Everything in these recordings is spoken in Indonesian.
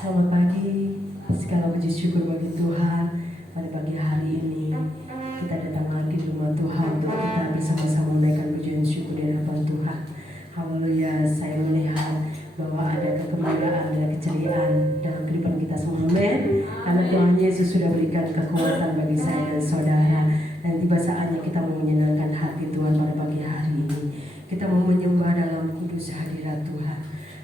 Selamat pagi, segala puji syukur bagi Tuhan. Pada pagi hari ini kita datang lagi di rumah Tuhan untuk kita bersama-sama menaikkan pujian syukur di hadapan Tuhan. Haleluya, saya melihat bahwa ada kegembiraan dan keceriaan dalam kehidupan kita semua. Amin. Karena Tuhan Yesus sudah berikan kekuatan bagi saya dan saudara. Dan tiba saatnya kita mau menyenangkan hati Tuhan pada pagi hari ini. Kita mau menyembah dalam kudus hadirat Tuhan.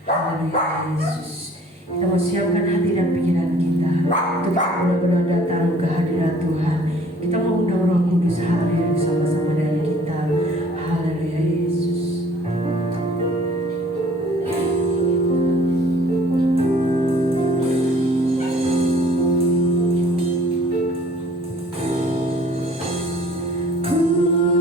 Haleluya Yesus. Kita mau siapkan hati dan pikiran kita untuk benar-benar datang ke hadirat Tuhan. Kita mau undang Roh Kudus hadir bersama-sama dengan kita. Haleluya Yesus. Hallelujah.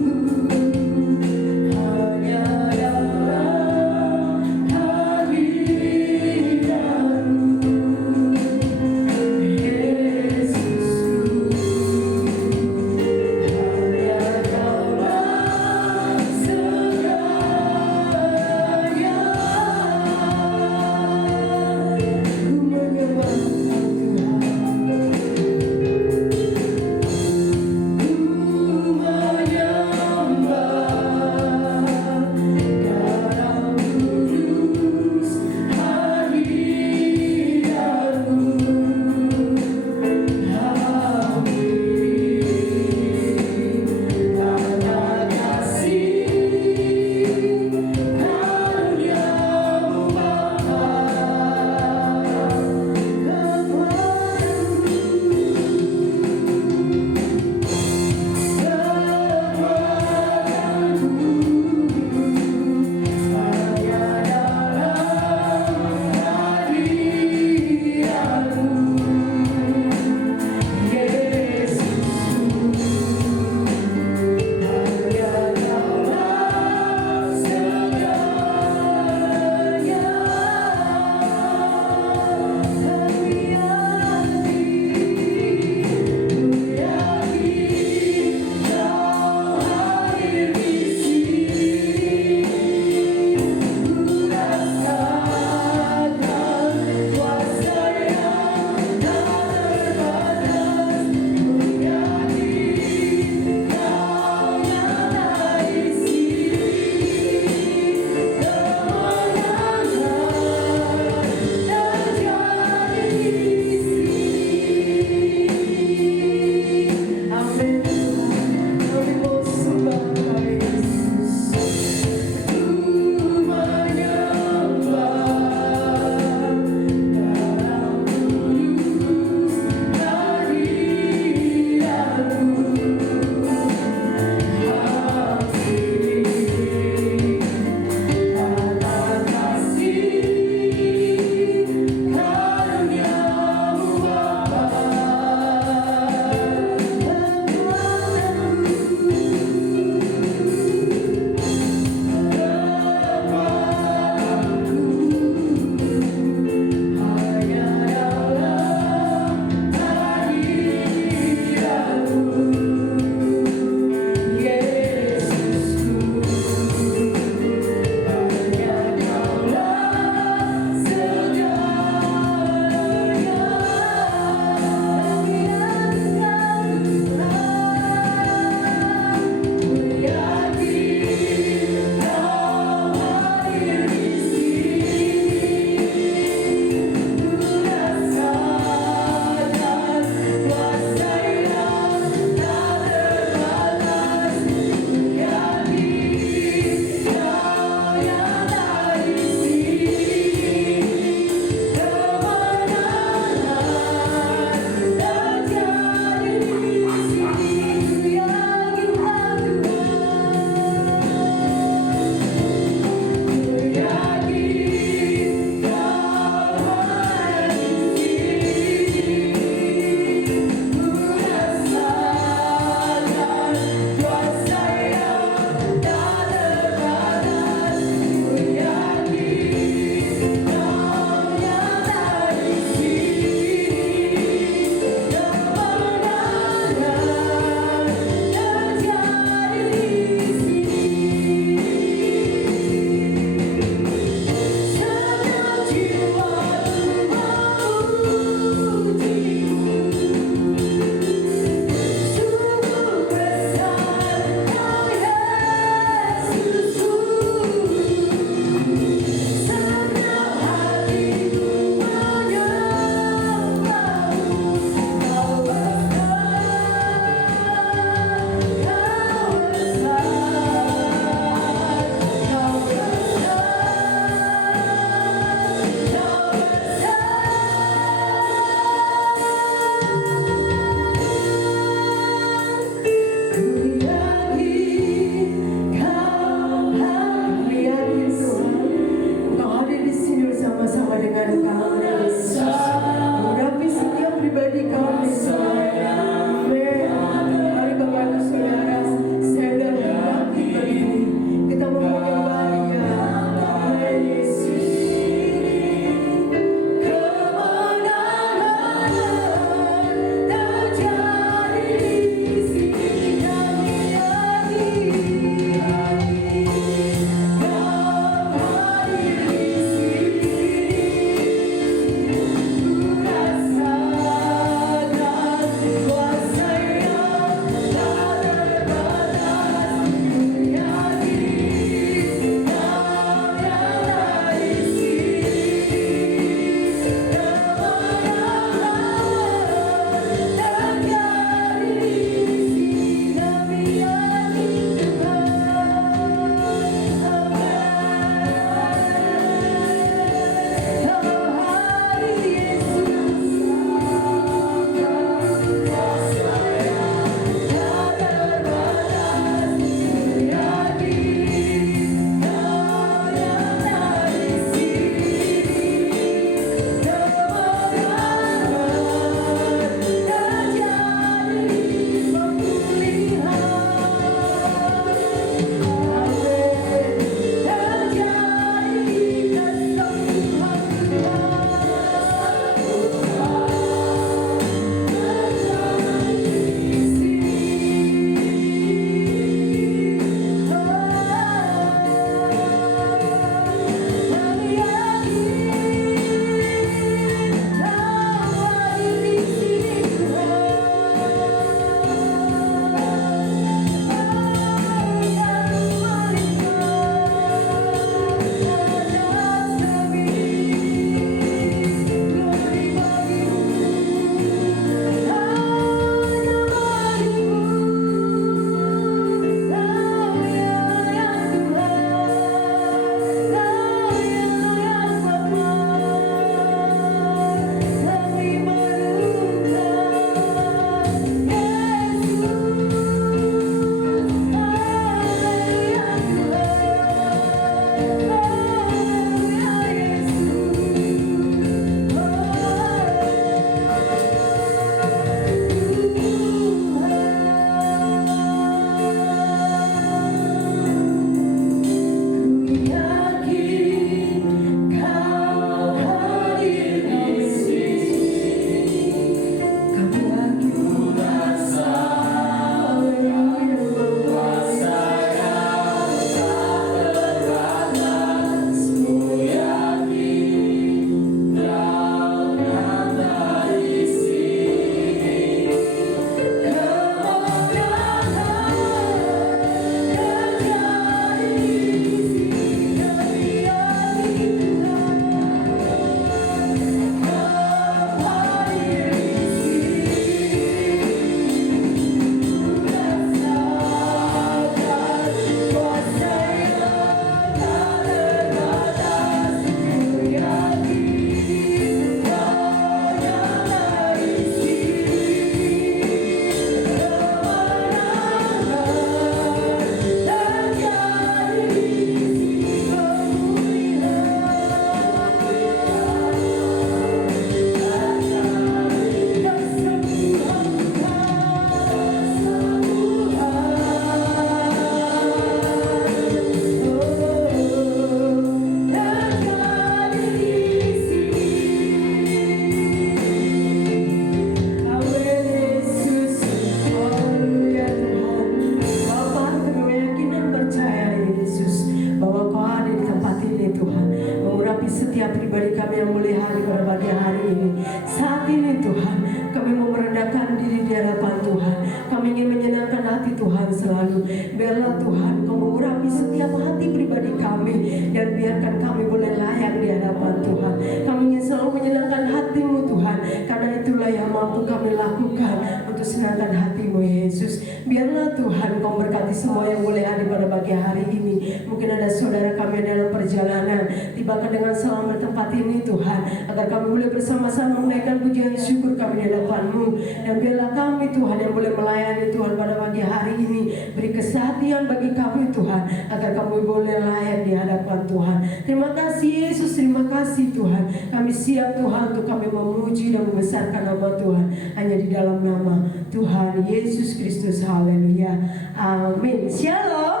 Tuhan selalu. Biarlah Tuhan Kau mengurapi setiap hati pribadi kami, dan biarkan kami boleh layak di hadapan Tuhan. Kami ingin selalu menyenangkan hati-Mu Tuhan, karena itulah yang mampu kami lakukan untuk senangkan hati-Mu Yesus. Biarlah Tuhan Kau berkati semua yang boleh hadir pada pagi hari ini. Mungkin ada saudara kami dalam perjalanan, tibakan dengan selamat tempat ini Tuhan, agar kami boleh bersama-sama menaikkan pujian syukur kami di hadapan-Mu. Dan biarlah kami Tuhan yang boleh melayani Tuhan pada pagi hari ini. Beri kesehatan bagi kami Tuhan, agar kami boleh layak di hadapan Tuhan. Terima kasih Yesus, terima kasih Tuhan. Kami siap Tuhan untuk kami memuji dan membesarkan nama Tuhan hanya di dalam nama Tuhan Yesus Kristus. Haleluya, amin. Shalom,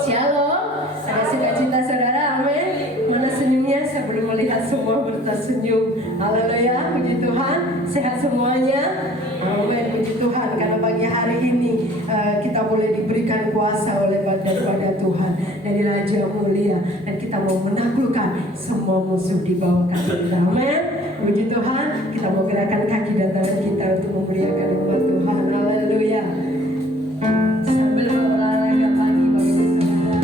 shalom. Ada sukacita saudara, amin. Mana senyumnya? Saya belum melihat semua tersenyum. Haleluya, puji Tuhan. Sehat semuanya, amin. Puji Tuhan, karena pagi hari ini kita boleh diberikan kuasa oleh daripada Tuhan dari Raja Mulia, dan kita mau menaklukkan semua musuh di bawah kaki kita, amin. Puji Tuhan. Kita mau gerakan kaki dan tangan kita untuk memuliakan nama Tuhan. Haleluya. Sambil berolahraga pagi bagi saudara.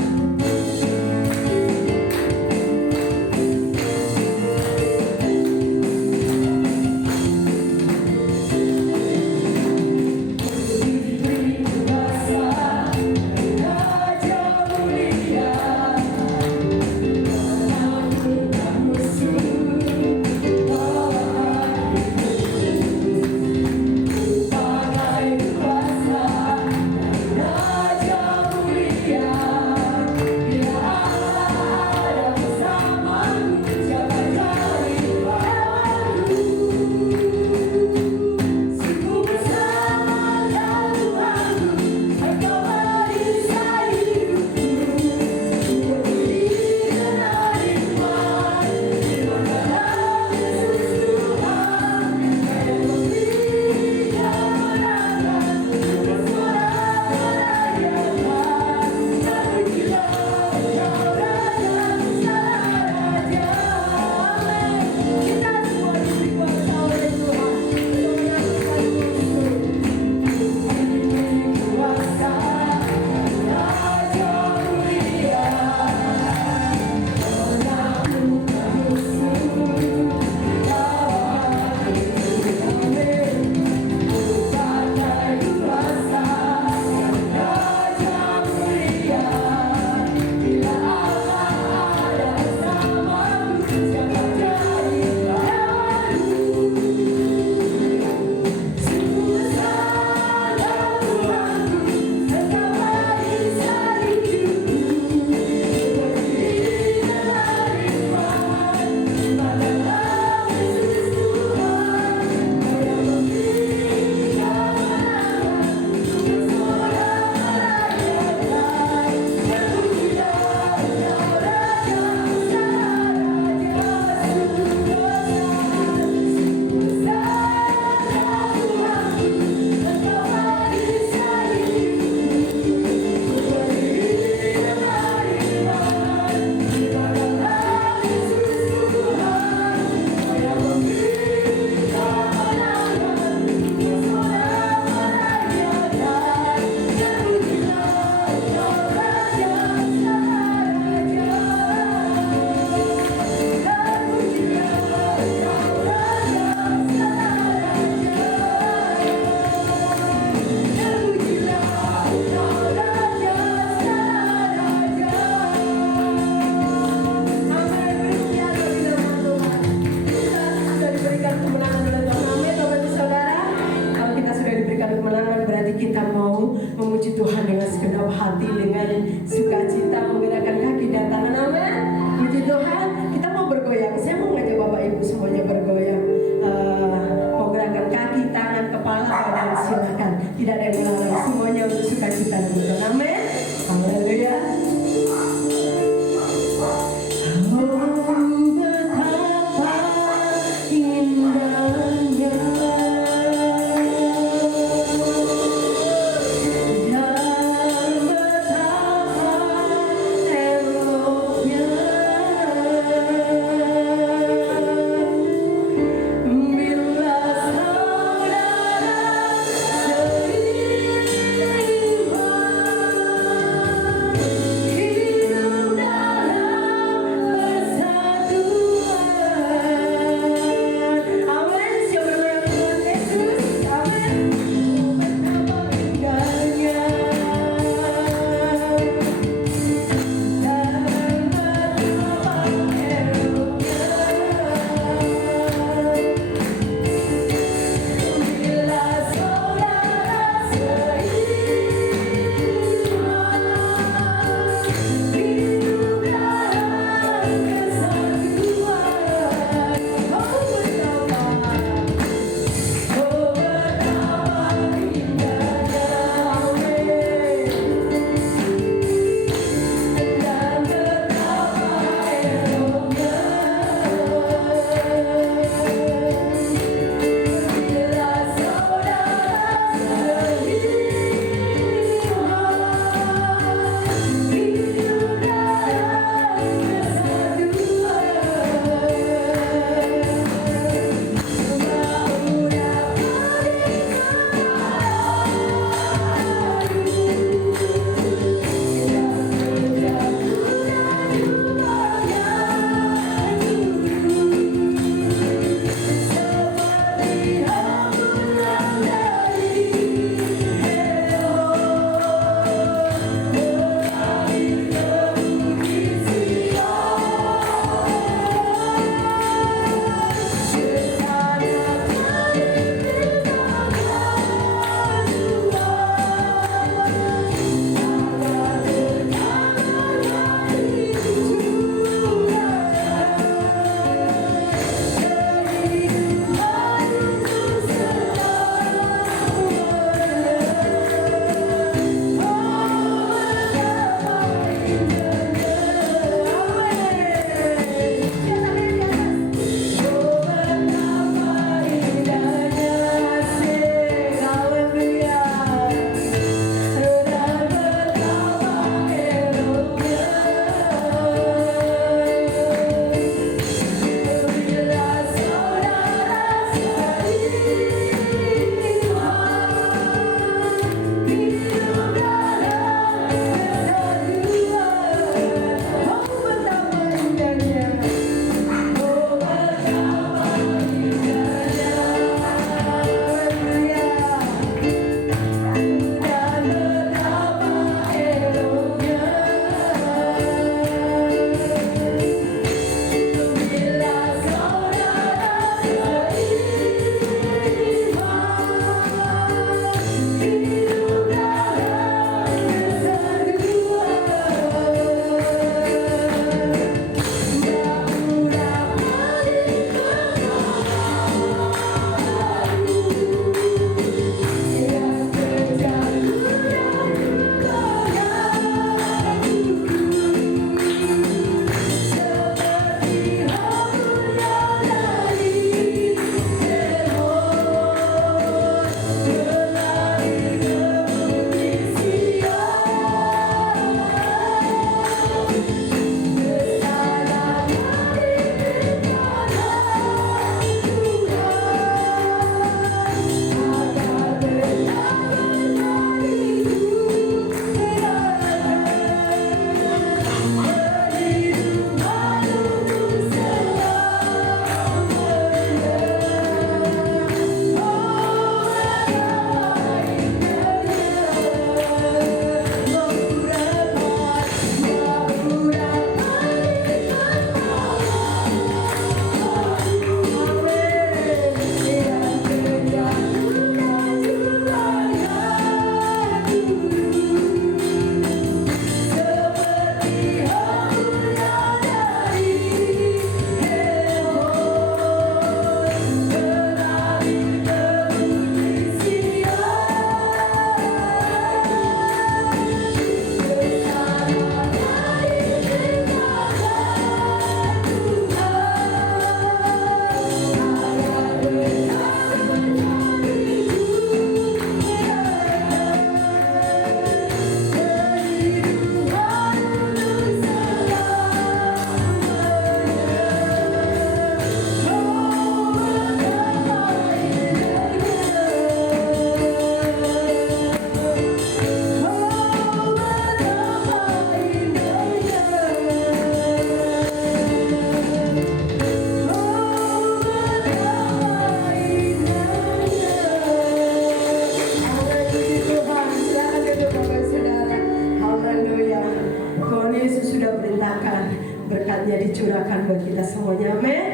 curahkan buat kita semuanya. Amin.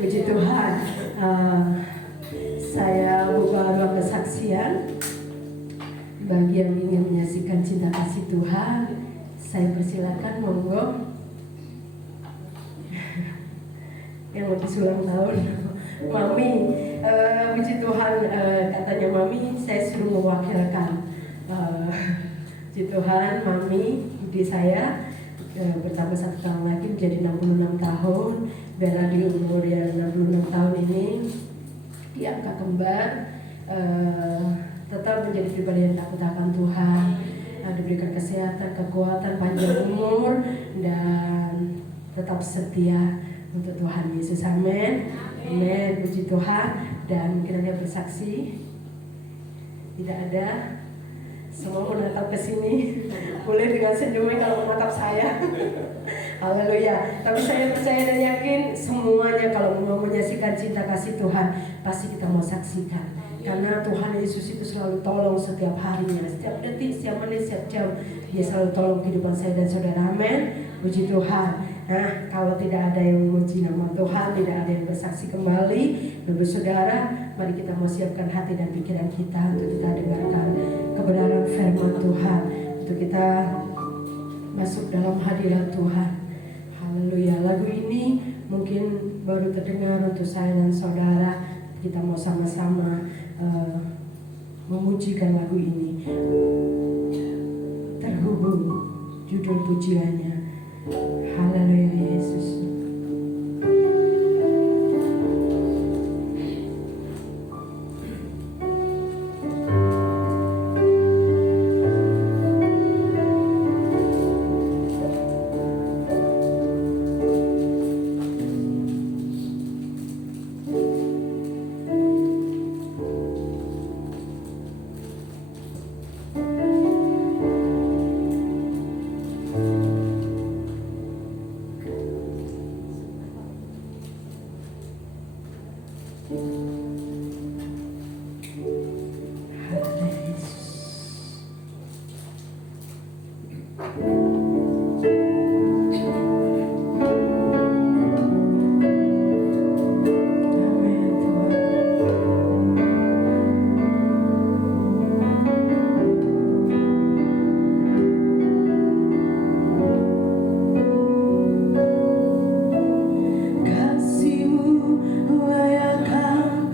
Puji Tuhan. Saya membawa kesaksian bagi yang ingin menyaksikan cinta kasih Tuhan. Saya persilakan, monggo. Yang lebih ulang tahun, Mami. Puji Tuhan, katanya Mami, saya suruh mewakilkan. Puji Tuhan, Mami, ide saya bertambah 1 tahun lagi menjadi 66 tahun. Bella di umur yang 66 tahun ini, dia angka kembar, tetap menjadi pribadi yang takut akan Tuhan, diberikan kesehatan, kekuatan, panjang umur, dan tetap setia untuk Tuhan Yesus. Amin. Amin. Puji Tuhan. Dan mungkin ada bersaksi. Tidak ada. Semua menatap ke sini. Boleh dengan senyumnya kalau menatap saya. Haleluya. Tapi saya percaya dan yakin semuanya kalau mau menyaksikan cinta kasih Tuhan, pasti kita mau saksikan. Karena Tuhan Yesus itu selalu tolong setiap harinya, setiap detik, setiap menit, setiap jam. Dia selalu tolong kehidupan saya dan saudara. Amin. Puji Tuhan. Nah, kalau tidak ada yang memuji nama Tuhan, tidak ada yang bersaksi kembali, Bapak Saudara, mari kita mau siapkan hati dan pikiran kita untuk kita dengarkan kebenaran firman Tuhan, untuk kita masuk dalam hadirat Tuhan. Haleluya. Lagu ini mungkin baru terdengar untuk saya dan saudara. Kita mau sama-sama memujikan lagu ini. Terhubung judul pujiannya. Haleluya Yesus. Kasih-Mu layakkan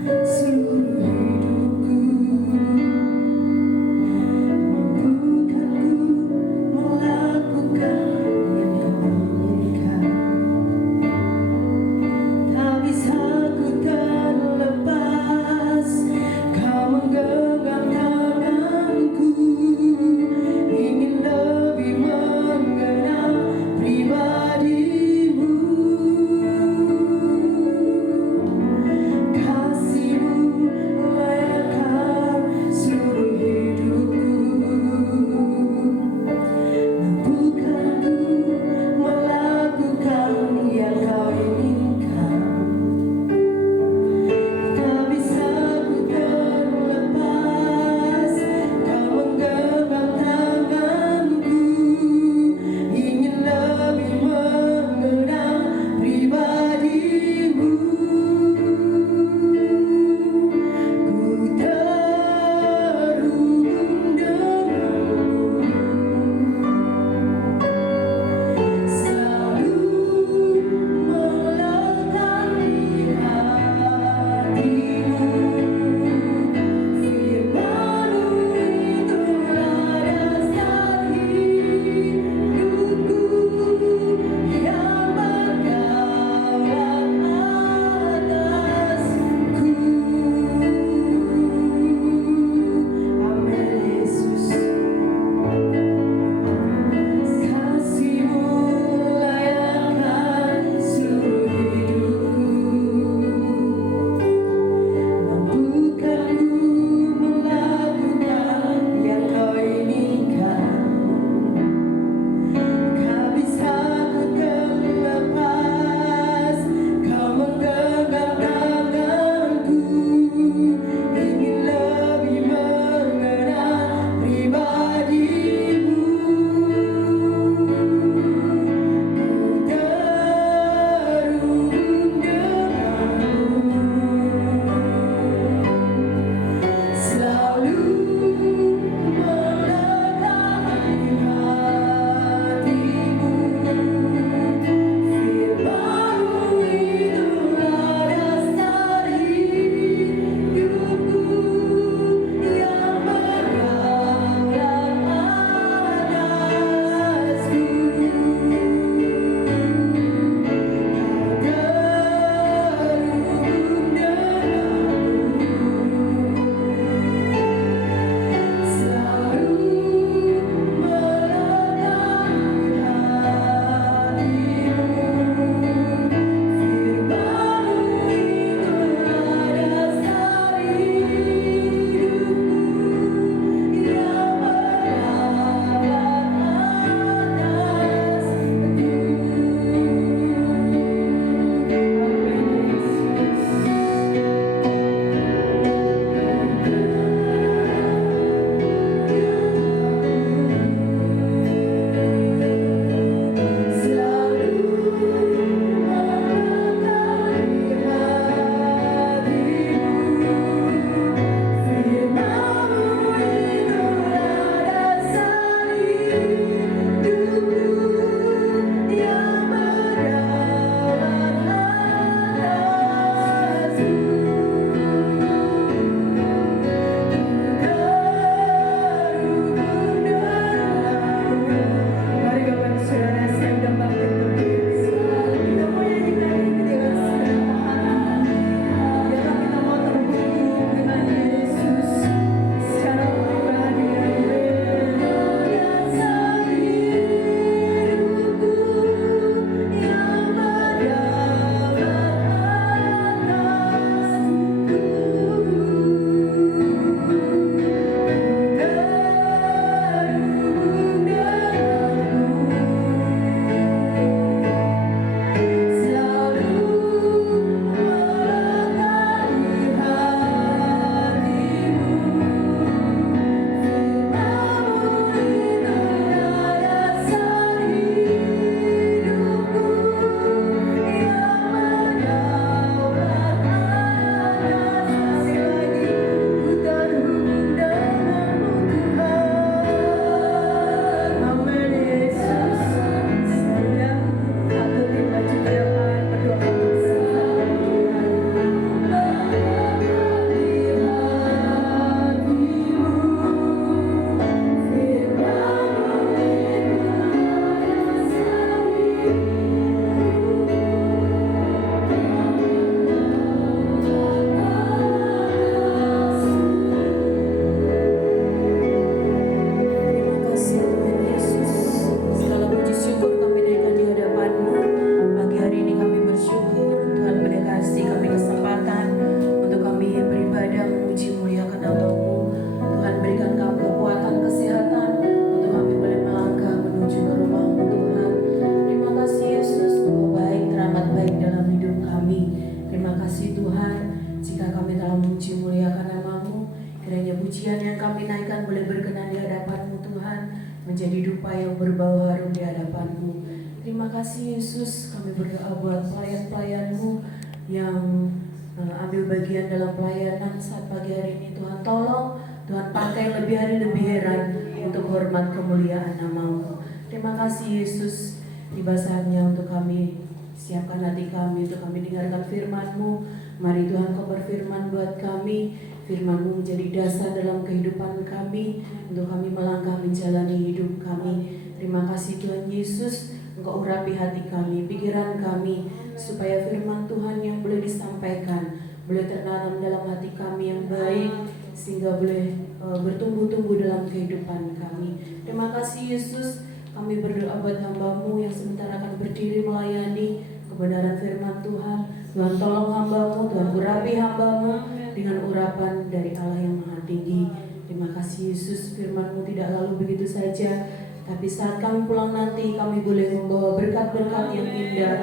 kasih Yesus, kami berdoa buat pelayan-pelayan-Mu yang ambil bagian dalam pelayanan saat pagi hari ini. Tuhan tolong, Tuhan pakai lebih hari lebih heran untuk hormat kemuliaan nama-Mu. Terima kasih Yesus, tiba saatnya untuk kami siapkan hati kami, untuk kami dengarkan firman-Mu. Mari Tuhan Kau berfirman buat kami, firman-Mu menjadi dasar dalam kehidupan kami, untuk kami melangkah menjalani hidup kami. Terima kasih Tuhan Yesus, Engkau urapi hati kami, pikiran kami, supaya firman Tuhan yang boleh disampaikan boleh tertanam dalam hati kami yang baik, sehingga boleh bertumbuh-tumbuh dalam kehidupan kami. Terima kasih Yesus, kami berdoa buat hamba-Mu yang sementara akan berdiri melayani kebenaran firman Tuhan. Tuhan tolong hamba-Mu, Tuhan urapi hamba-Mu dengan urapan dari Allah yang Maha Tinggi. Terima kasih Yesus, firman-Mu tidak lalu begitu saja, tapi saat kami pulang nanti kami boleh membawa berkat-berkat yang indah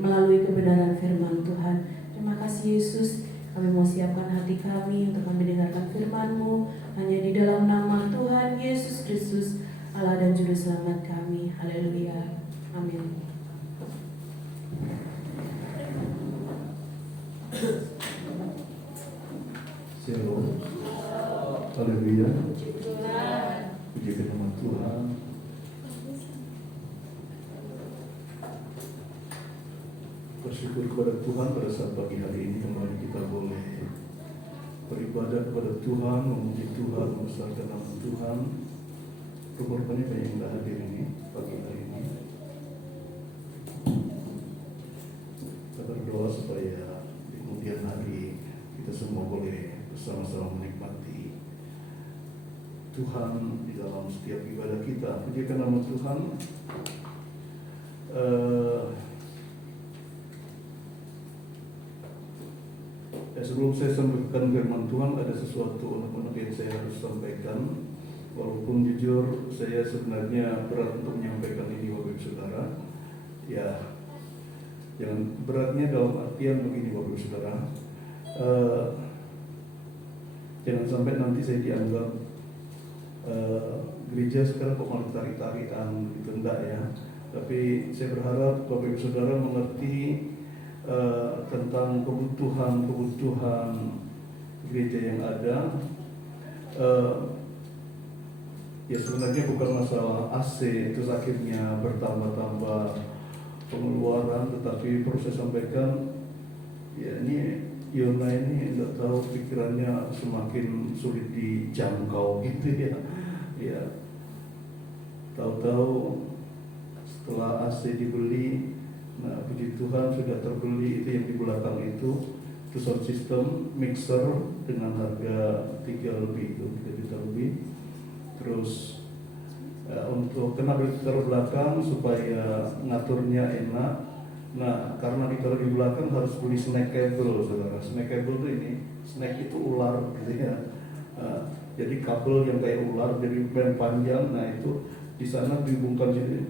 melalui kebenaran firman Tuhan. Terima kasih Yesus, kami mau siapkan hati kami untuk kami dengarkan firman-Mu hanya di dalam nama Tuhan Yesus Kristus, Allah dan Juru Selamat kami. Haleluya. Amin. Shalom. Haleluya. Puji nama Tuhan. Bersyukur kepada Tuhan pada saat pagi hari ini kembali kita boleh beribadah kepada Tuhan, memuji Tuhan, membesarkan nama Tuhan. Rupanya banyak yang tidak hadir ini pagi hari ini. Kita berdoa supaya di kemudian hari kita semua boleh bersama-sama menikmati Tuhan di dalam setiap ibadah kita. Pujikan nama Tuhan. Sebelum saya sampaikan firman Tuhan, ada sesuatu unek-unek yang saya harus sampaikan. Walaupun jujur saya sebenarnya berat untuk menyampaikan ini Bapak Ibu Saudara. Ya, yang beratnya dalam artian begini Bapak Ibu Saudara. Jangan sampai nanti saya dianggap gereja sekarang kok malah tarik-tarikan gitu, enggak ya. Tapi saya berharap Bapak Ibu Saudara mengerti tentang kebutuhan gereja yang ada. Ya sebenarnya bukan masalah AC terus akhirnya bertambah-tambah pengeluaran, tetapi perlu saya sampaikan ya ini Yona ini tidak tahu pikirannya semakin sulit dijangkau gitu ya. Ya tahu-tahu setelah AC dibeli, nah puji Tuhan sudah terbeli itu yang di belakang itu sound system mixer dengan harga 3 juta lebih. Terus untuk kenapa ditaruh belakang supaya ngaturnya enak. Nah karena ditaruh di belakang harus beli snack cable, saudara. Snack cable itu ini, snack itu ular gitu ya. Jadi kabel yang kayak ular, jadi band panjang. Nah itu di sana dihubungkan jadi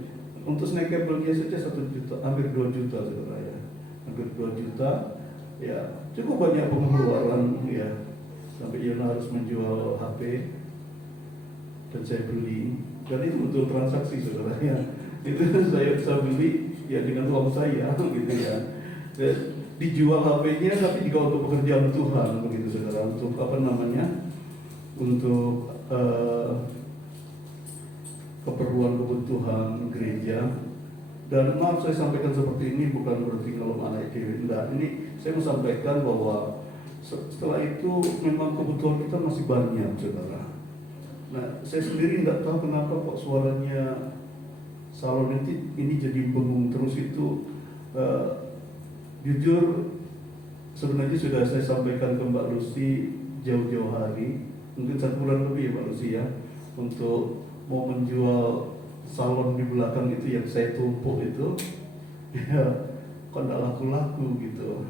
untuk snack cable-nya saja 1 juta, hampir 2 juta saudara ya. Hampir 2 juta ya, cukup banyak pengeluaran ya. Sampai Yona harus menjual HP dan saya beli. Dan itu betul transaksi saudara ya. Itu saya bisa beli ya dengan uang saya gitu ya. Dan dijual HP-nya tapi juga untuk pekerjaan Tuhan begitu saudara. Untuk apa namanya? Untuk keperluan kebutuhan gereja. Dan maaf saya sampaikan seperti ini bukan berarti kalau anak dewi, enggak. Ini saya mau sampaikan bahwa setelah itu memang kebutuhan kita masih banyak saudara. Nah saya sendiri enggak tahu kenapa kok suaranya salon ini jadi bengong terus itu. Jujur sebenarnya sudah saya sampaikan ke Mbak Lucy jauh-jauh hari, mungkin 1 bulan lebih ya Mbak Lucy ya, untuk mau menjual salon di belakang itu yang saya tumpuk itu ya kok tidak laku-laku gitu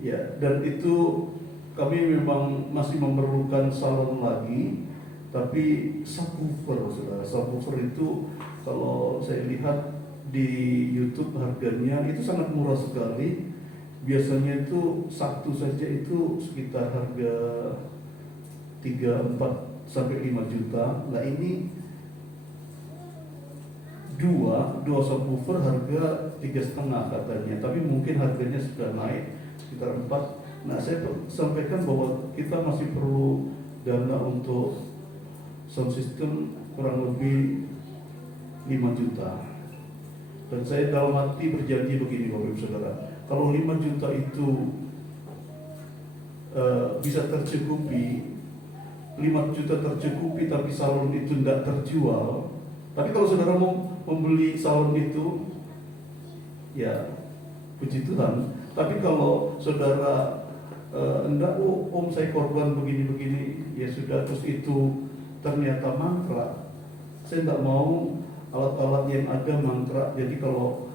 ya. Dan itu kami memang masih memerlukan salon lagi, tapi subwoofer saudara. Subwoofer itu kalau saya lihat di YouTube harganya itu sangat murah sekali. Biasanya itu satu saja itu sekitar harga 3, 4 sampai 5 juta. Nah ini dua subwoofer harga 3,5 katanya, tapi mungkin harganya sudah naik sekitar 4. Nah, saya sampaikan bahwa kita masih perlu dana untuk sound system kurang lebih 5 juta. Dan saya dalam hati berjanji begini Bapak Ibu Saudara, kalau 5 juta itu bisa tercukupi, 5 juta tercukupi tapi salon itu tidak terjual. Tapi kalau saudara mau membeli salon itu, ya puji Tuhan. Tapi kalau saudara enggak, om saya korban begini-begini, ya sudah, terus itu ternyata mangkrak. Saya tidak mau alat-alat yang ada mangkrak. Jadi kalau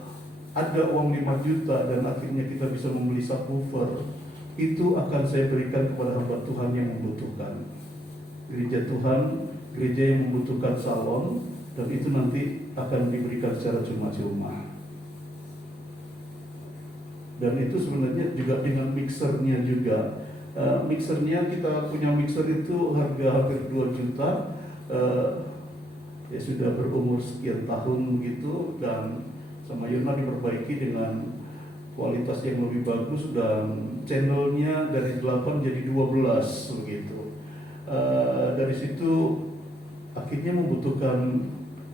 ada uang 5 juta dan akhirnya kita bisa membeli subwoofer, itu akan saya berikan kepada hamba Tuhan yang membutuhkan. Gereja Tuhan, gereja yang membutuhkan salon, dan itu nanti akan diberikan secara cuma-cuma. Dan itu sebenarnya juga dengan mixernya juga. Mixernya, kita punya mixer itu harga hampir 2 juta. Ya sudah berumur sekian tahun begitu, dan sama Yona diperbaiki dengan kualitas yang lebih bagus, dan channelnya dari 8 jadi 12 begitu. Dari situ akhirnya membutuhkan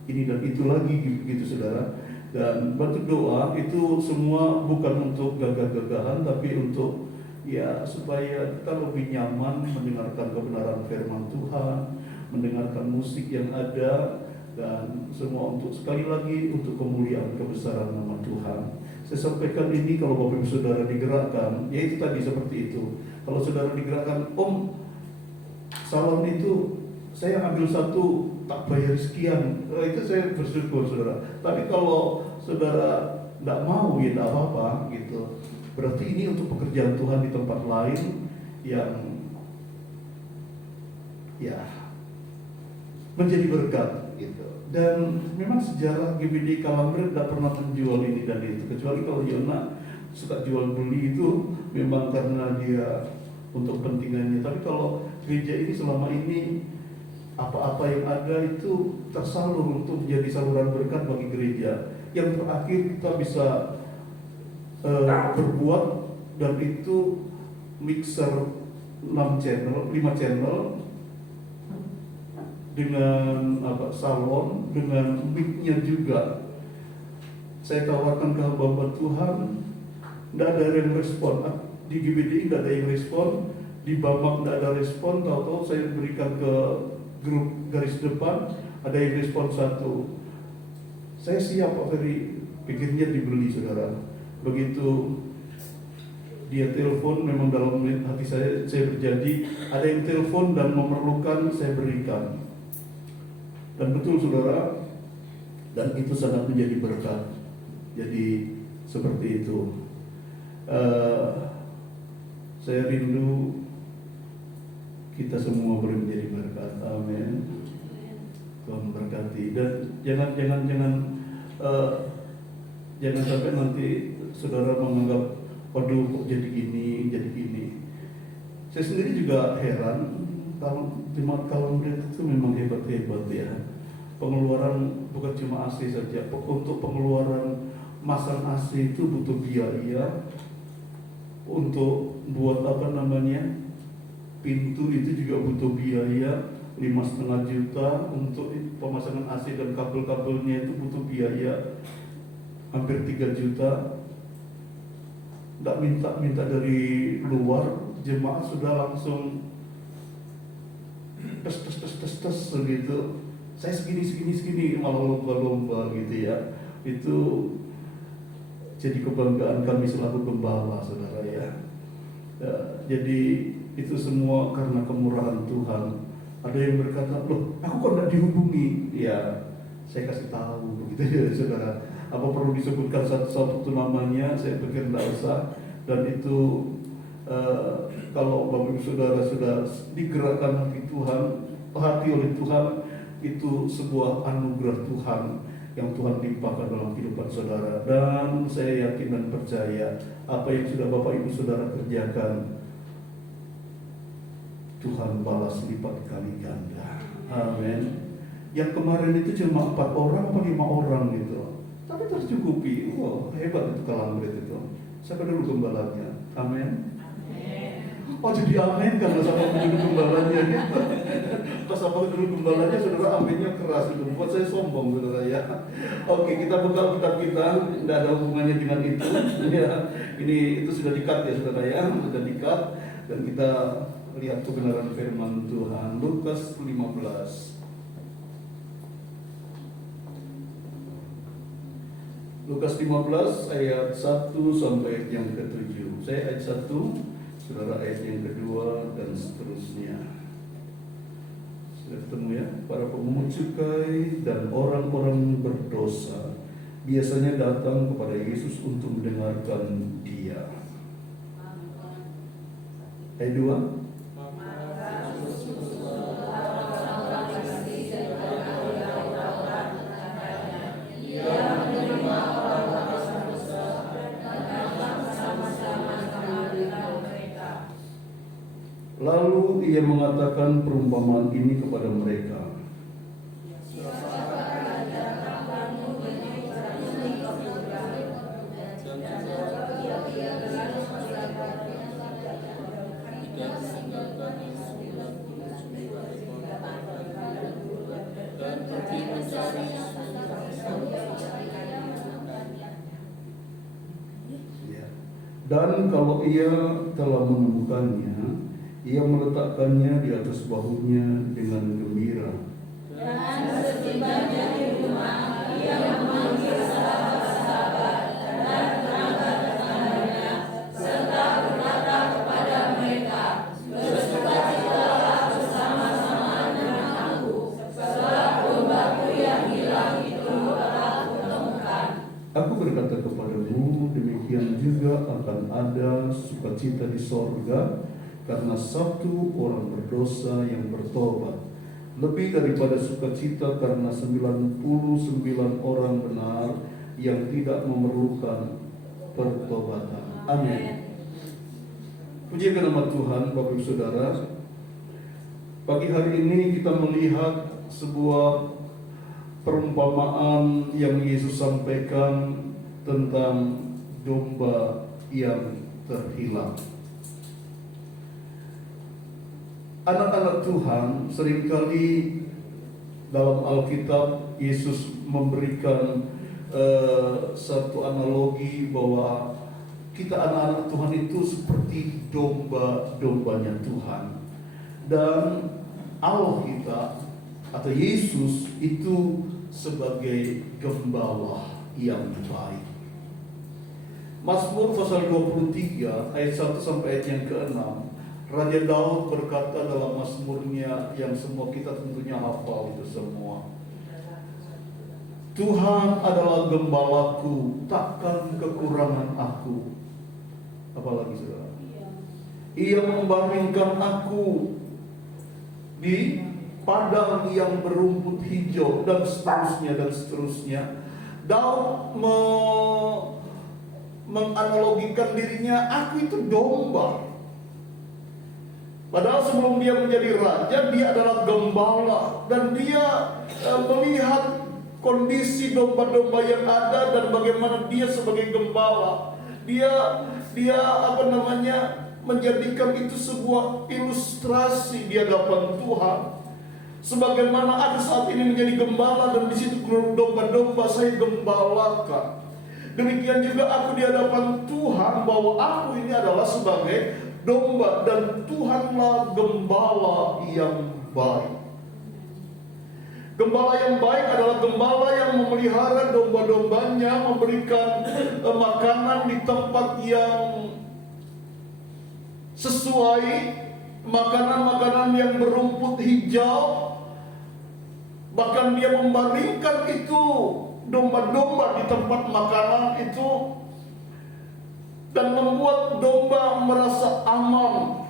ini dan itu lagi gitu saudara. Dan bantu doa itu semua bukan untuk gagah-gagahan, tapi untuk ya supaya kita lebih nyaman mendengarkan kebenaran firman Tuhan, mendengarkan musik yang ada, dan semua untuk sekali lagi untuk kemuliaan kebesaran nama Tuhan. Saya sampaikan ini kalau Bapak Ibu Saudara digerakkan, ya itu tadi seperti itu. Kalau saudara digerakkan, om salon itu saya ambil satu tak bayar sekian, itu saya bersyukur saudara. Tapi kalau saudara tidak mau, ya tidak apa-apa gitu. Berarti ini untuk pekerjaan Tuhan di tempat lain yang ya menjadi berkat gitu. Dan memang sejarah GBD Kalambret tidak pernah menjual ini dan itu, kecuali kalau Yona suka jual beli itu memang karena dia untuk kepentingannya. Tapi kalau gereja ini selama ini apa-apa yang ada itu tersalur untuk menjadi saluran berkat bagi gereja. Yang terakhir kita bisa berbuat, dan itu mixer 5 channel dengan salon, dengan mic-nya juga. Saya tawarkan ke hamba Tuhan, tidak ada yang respon. Di GBDI tidak ada yang respon, di Bamak tidak ada respon. Tahu-tahu saya berikan ke grup garis depan, ada yang respon 1. Saya siap Pak Ferry, pikirnya dibeli saudara. Begitu dia telepon, memang dalam hati saya berjanji, ada yang telepon dan memerlukan, saya berikan. Dan betul saudara, dan itu sangat menjadi berkat. Jadi seperti itu. Saya rindu kita semua boleh menjadi berkat. Amin. Tuhan berkati. Dan jangan sampai nanti saudara menganggap, waduh kok jadi gini. Saya sendiri juga heran, jemaat Kalambret itu memang hebat-hebat ya. Pengeluaran bukan cuma AC saja, untuk pengeluaran masang AC itu butuh biaya. Untuk buat pintu itu juga butuh biaya 5,5 juta. Untuk pemasangan AC dan kabel-kabelnya itu butuh biaya hampir 3 juta. Tidak minta dari luar, jemaat sudah langsung tes gitu. Saya segini malah lomba-lomba gitu ya. Itu jadi kebanggaan kami selaku gembala saudara ya. Jadi itu semua karena kemurahan Tuhan. Ada yang berkata, loh aku kok tidak dihubungi? Ya saya kasih tahu begitu ya saudara. Apa perlu disebutkan satu-satu namanya? Saya pikir tidak usah. Dan itu kalau Bapak Ibu Saudara sudah digerakkan hati oleh Tuhan, itu sebuah anugerah Tuhan yang Tuhan limpahkan dalam kehidupan saudara. Dan saya yakin dan percaya apa yang sudah Bapak Ibu Saudara kerjakan, Tuhan balas lipat kali ganda. Amin. Yang kemarin itu cuma 4 orang atau 5 orang gitu, tapi tercukupi. Wah, hebat itu Kalambrit itu. Siapa dulu gembalanya? Amin. Oh, jadi amin karena sama dulu gembalanya gitu. Pas apa dulu gembalanya, saudara, aminnya keras itu. Buat saya sombong, saudara ya. Oke, kita buka kitab kita, tidak ada hubungannya dengan itu. Ya, itu sudah di-cut ya, saudara ya, sudah di-cut. Dan kita lihat kebenaran firman Tuhan. Lukas 15. Lukas 15 ayat 1 sampai yang ke-7. Saya ayat 1, saudara ayat yang kedua, dan seterusnya. Sudah ketemu ya? Para pemungut cukai dan orang-orang berdosa biasanya datang kepada Yesus untuk mendengarkan Dia. Ayat 2. Lalu ia mengatakan perumpamaan ini kepada mereka. Dan kalau ia telah menemukannya, ia meletakkannya di atas bahunya dengan gembira. Dan setibanya di rumah, ia memanggil sahabat-sahabat dan tetangga-tetangganya, serta berkata kepada mereka, "Bersukacitalah bersama-sama dengan aku, sebab dombaku yang hilang itu telah kutemukan." Aku berkata kepadamu, demikian juga akan ada sukacita di sorga karena satu orang berdosa yang bertobat, lebih daripada sukacita karena 99 orang benar yang tidak memerlukan pertobatan. Amin. Pujikan nama Tuhan, Bapak Ibu Saudara. Pagi hari ini kita melihat sebuah perumpamaan yang Yesus sampaikan tentang domba yang terhilang. Anak-anak Tuhan, seringkali dalam Alkitab Yesus memberikan satu analogi bahwa kita anak-anak Tuhan itu seperti domba-dombanya Tuhan. Dan Allah kita atau Yesus itu sebagai gembala yang baik. Mazmur pasal 23 ayat 1 sampai ayat yang ke-6, Raja Daud berkata dalam Mazmurnya yang semua kita tentunya hafal itu semua. Tuhan adalah gembalaku, takkan kekurangan aku. Apalagi saudara? Ia membaringkan aku di padang yang berumput hijau, dan seterusnya dan seterusnya. Daud menganalogikan dirinya, aku itu domba. Padahal sebelum dia menjadi raja, dia adalah gembala, dan dia melihat kondisi domba-domba yang ada dan bagaimana dia sebagai gembala. Dia menjadikan itu sebuah ilustrasi di hadapan Tuhan. Sebagaimana aku saat ini menjadi gembala dan di situ domba-domba saya gembalakan. Demikian juga aku di hadapan Tuhan bahwa aku ini adalah sebagai domba dan Tuhanlah gembala yang baik. Gembala yang baik adalah gembala yang memelihara domba-dombanya, memberikan makanan di tempat yang sesuai, makanan-makanan yang berumput hijau. Bahkan dia membaringkan itu domba-domba di tempat makanan itu, dan membuat domba merasa aman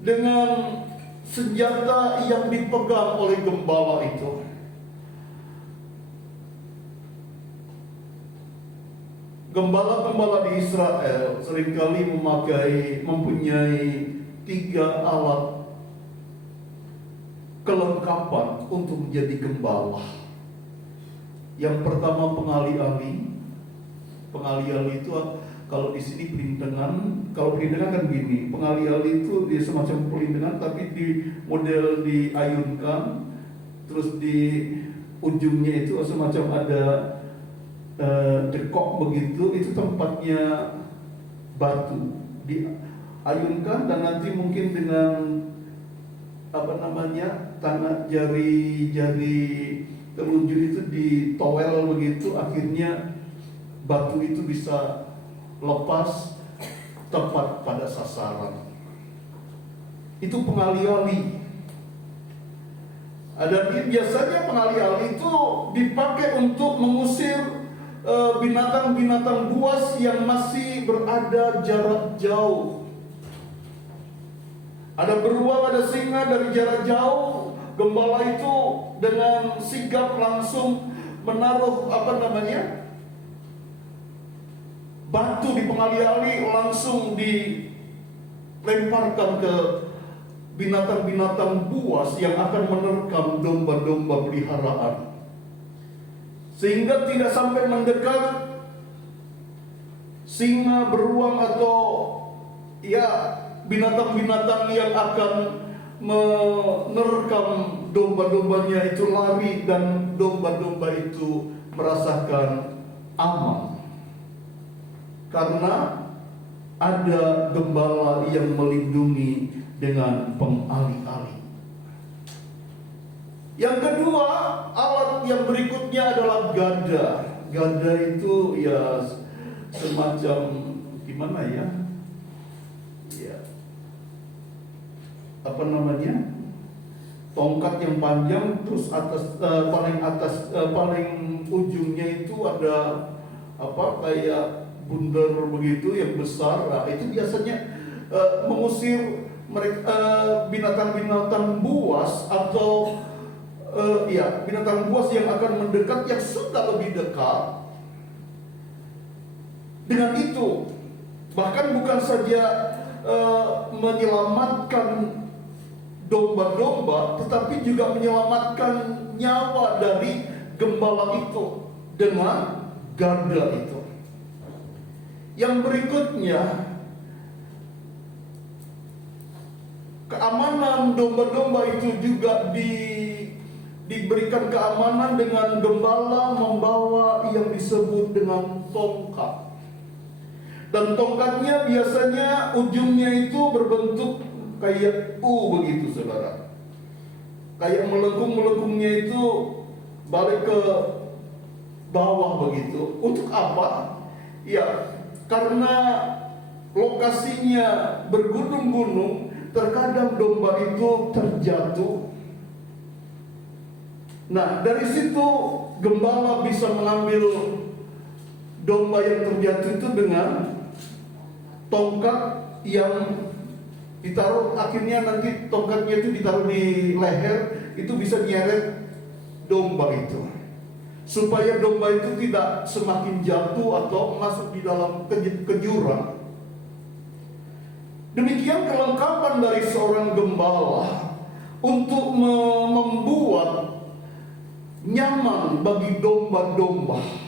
dengan senjata yang dipegang oleh gembala itu. Gembala-gembala di Israel seringkali mempunyai 3 alat kelengkapan untuk menjadi gembala. Yang pertama pengali-ali. Pengali-ali itu kalau di sini pelintengan, kalau pelintengan kan gini, pengali-ali itu dia semacam pelintengan tapi di model diayunkan, terus di ujungnya itu semacam ada dekok begitu, itu tempatnya batu diayunkan dan nanti mungkin dengan tangan jari telunjuk itu ditowel begitu, akhirnya batu itu bisa lepas tepat pada sasaran. Itu pengali-ali. Biasanya pengali-ali itu dipakai untuk mengusir binatang-binatang buas yang masih berada jarak jauh. Ada beruang, ada singa dari jarak jauh. Gembala itu dengan sigap langsung menaruh batu di pengali-ali, langsung dilemparkan ke binatang-binatang buas yang akan menerkam domba-domba peliharaan, sehingga tidak sampai mendekat singa, beruang atau binatang-binatang yang akan menerkam domba-dombanya itu lari dan domba-domba itu merasakan aman, karena ada gembala yang melindungi dengan pengali-ali. Yang kedua, alat yang berikutnya adalah gada. Gada itu ya semacam gimana ya? Tongkat yang panjang, terus paling ujungnya itu ada kayak bundar begitu yang besar. Nah, itu biasanya mengusir binatang-binatang buas atau binatang buas yang akan mendekat, yang sudah lebih dekat. Dengan itu bahkan bukan saja menyelamatkan domba-domba, tetapi juga menyelamatkan nyawa dari gembala itu dengan garda itu. Yang berikutnya, keamanan domba-domba itu juga diberikan keamanan dengan gembala membawa yang disebut dengan tongkat. Dan tongkatnya biasanya ujungnya itu berbentuk kayak U begitu, saudara. Kayak melengkung-melengkungnya itu balik ke bawah begitu. Untuk apa? Ya, karena lokasinya bergunung-gunung, terkadang domba itu terjatuh. Nah, dari situ gembala bisa mengambil domba yang terjatuh itu dengan tongkat yang ditaruh, akhirnya nanti tongkatnya itu ditaruh di leher, itu bisa nyeret domba itu, supaya domba itu tidak semakin jatuh atau masuk di dalam ke jurang. Demikian kelengkapan dari seorang gembala untuk membuat nyaman bagi domba-domba.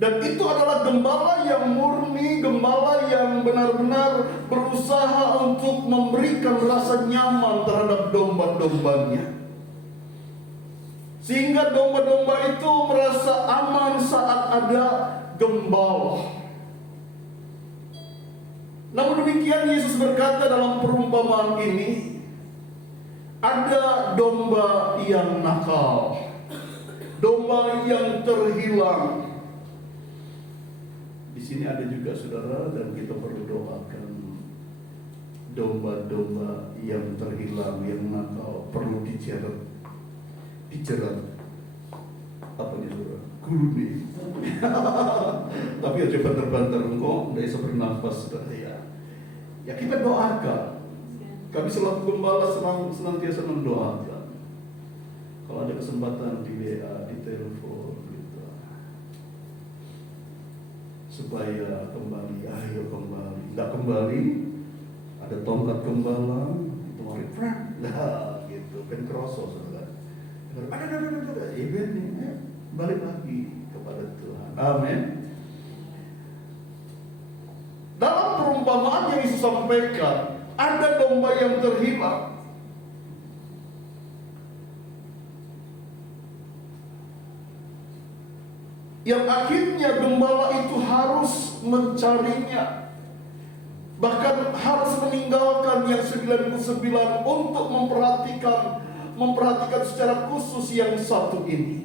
Dan itu adalah gembala yang murni, gembala yang benar-benar berusaha untuk memberikan rasa nyaman terhadap domba-dombanya, sehingga domba-domba itu merasa aman saat ada gembala. Namun demikian, Yesus berkata dalam perumpamaan ini, ada domba yang nakal, domba yang terhilang. Di sini ada juga, saudara, dan kita perlu doakan domba-domba yang terhilang, yang nakal, perlu dijerat. Apa nih, saudara? Guruni. Tapi aja banter-banter kok, tidak bisa bernafas, saudara ya. Ya kita doakan. Kami selaku gembala senantiasa mendoakan. Kalau ada kesempatan di WA, di telepon, gitu, supaya kembali, ayo kembali. Tidak kembali, ada tongkat gembala, itu mari prak, lah gitu, kan kroso saudara. Ada, event nih, balik lagi kepada Tuhan. Amin. Dalam perumpamaan yang Yesus sampaikan, ada domba yang terhilang. Yang akhirnya gembala itu harus mencarinya. Bahkan harus meninggalkan yang 99 untuk memperhatikan secara khusus yang satu ini.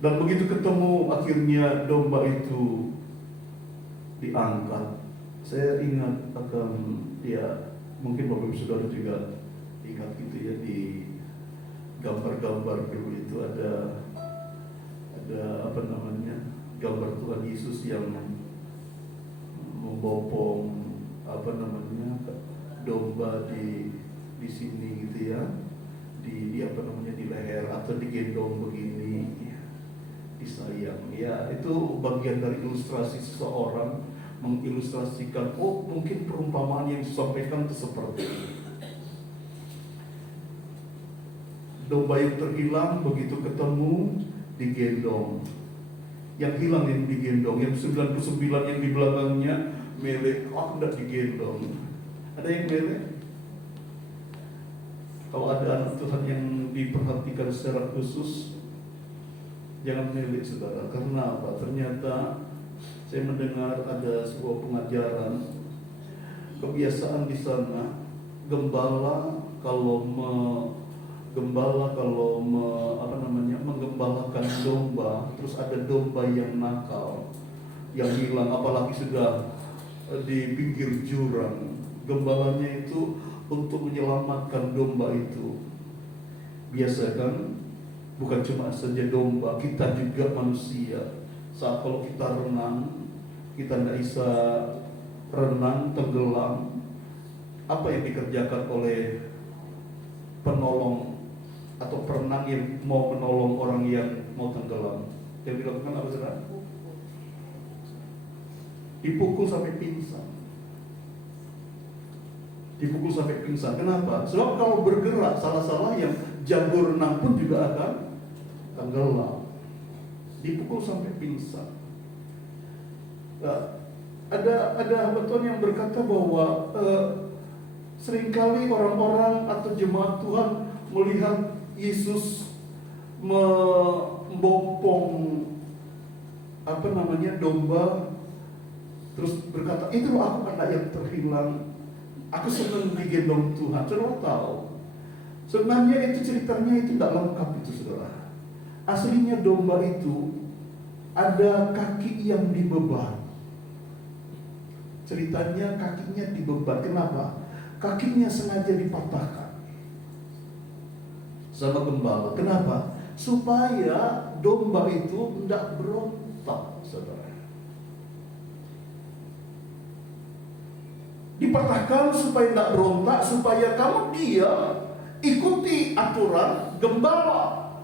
Dan begitu ketemu, akhirnya domba itu diangkat. Saya ingat akan, ya mungkin Bapak Ibu Saudara juga ingat gitu ya, di gambar-gambar dulu itu ada apa namanya, gambar Tuhan Yesus yang membopong apa namanya, domba di sini gitu ya, di apa namanya, di leher atau digendong begini, disayang. Ya, itu bagian dari ilustrasi seseorang mengilustrasikan, oh mungkin perumpamaan yang disampaikan itu seperti ini. Domba yang terhilang begitu ketemu digendong. Yang hilang yang digendong, yang 99 yang di belakangnya melek, oh enggak digendong. Ada yang melek? Kalau ada anak Tuhan yang diperhatikan secara khusus, jangan melek saudara. Karena apa? Ternyata saya mendengar ada sebuah pengajaran, kebiasaan di sana, gembala kalau menggembalakan domba, terus ada domba yang nakal, yang hilang, apalagi sudah di pinggir jurang, gembalanya itu untuk menyelamatkan domba itu. Biasa kan, bukan cuma saja domba, kita juga manusia. Saat kalau kita renang, kita tidak bisa renang, tenggelam, apa yang dikerjakan oleh penolong atau perenang yang mau menolong orang yang mau tenggelam? Yang dilakukan apa saudara? Dipukul sampai pingsan. Dipukul sampai pingsan. Kenapa? Sebab kalau bergerak salah-salah, yang jago renang pun juga akan tenggelam. Dipukul sampai pingsan. Nah, ada hamba Tuhan yang berkata bahwa seringkali orang-orang atau jemaat Tuhan melihat Yesus membopong apa namanya, domba, terus berkata, itu loh aku anak yang terhilang, aku senang digendong Tuhan. Saudara tahu, sebenarnya itu ceritanya itu tidak lengkap itu saudara. Aslinya domba itu ada kaki yang dibeban. Ceritanya kakinya dibeban. Kenapa? Kakinya sengaja dipatahkan sama gembala. Kenapa? Supaya domba itu tidak berontak, saudara. Dipatahkan supaya tidak berontak, supaya kamu diam, ikuti aturan gembala.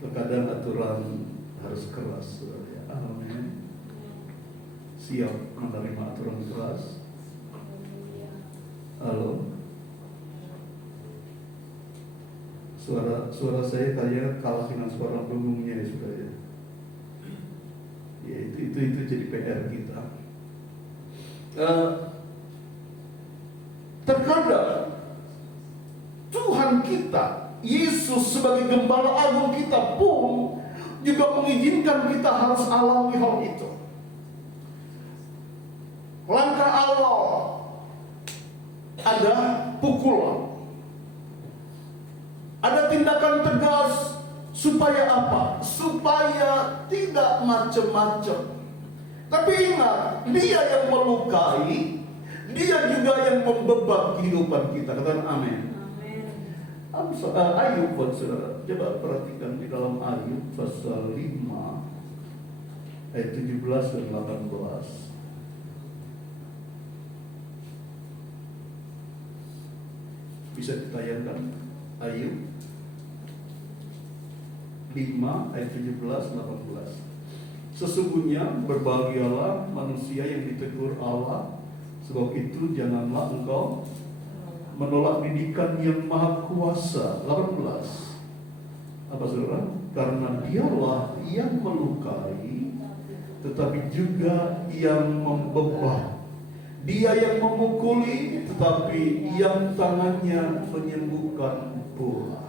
Terkadang aturan harus keras, saudara. Amin. Siap menerima aturan keras? Halo? Suara saya kayaknya kalah dengan suara pungungnya ya saudara. Ya itu jadi PR kita. Terkadang Tuhan kita, Yesus sebagai gembala agung kita pun juga mengizinkan kita harus alami hal itu. Langkah awal ada pukulan, ada tindakan tegas, supaya apa? Supaya tidak macam-macam. Tapi ingat, Dia yang melukai, Dia juga yang membeban kehidupan kita. Katakan amin. Ayub, saudara, coba perhatikan di dalam Ayub pasal 5 ayat 17 dan 18. Bisa ditayangkan Ayub 5 5 ayat 17-18. Sesungguhnya berbahagialah manusia yang ditegur Allah, sebab itu janganlah engkau menolak didikan yang maha kuasa. 18. Apa saudara? Karena dialah yang melukai, tetapi juga yang membebah. Dia yang memukuli, tetapi yang tangannya menyembuhkan pula.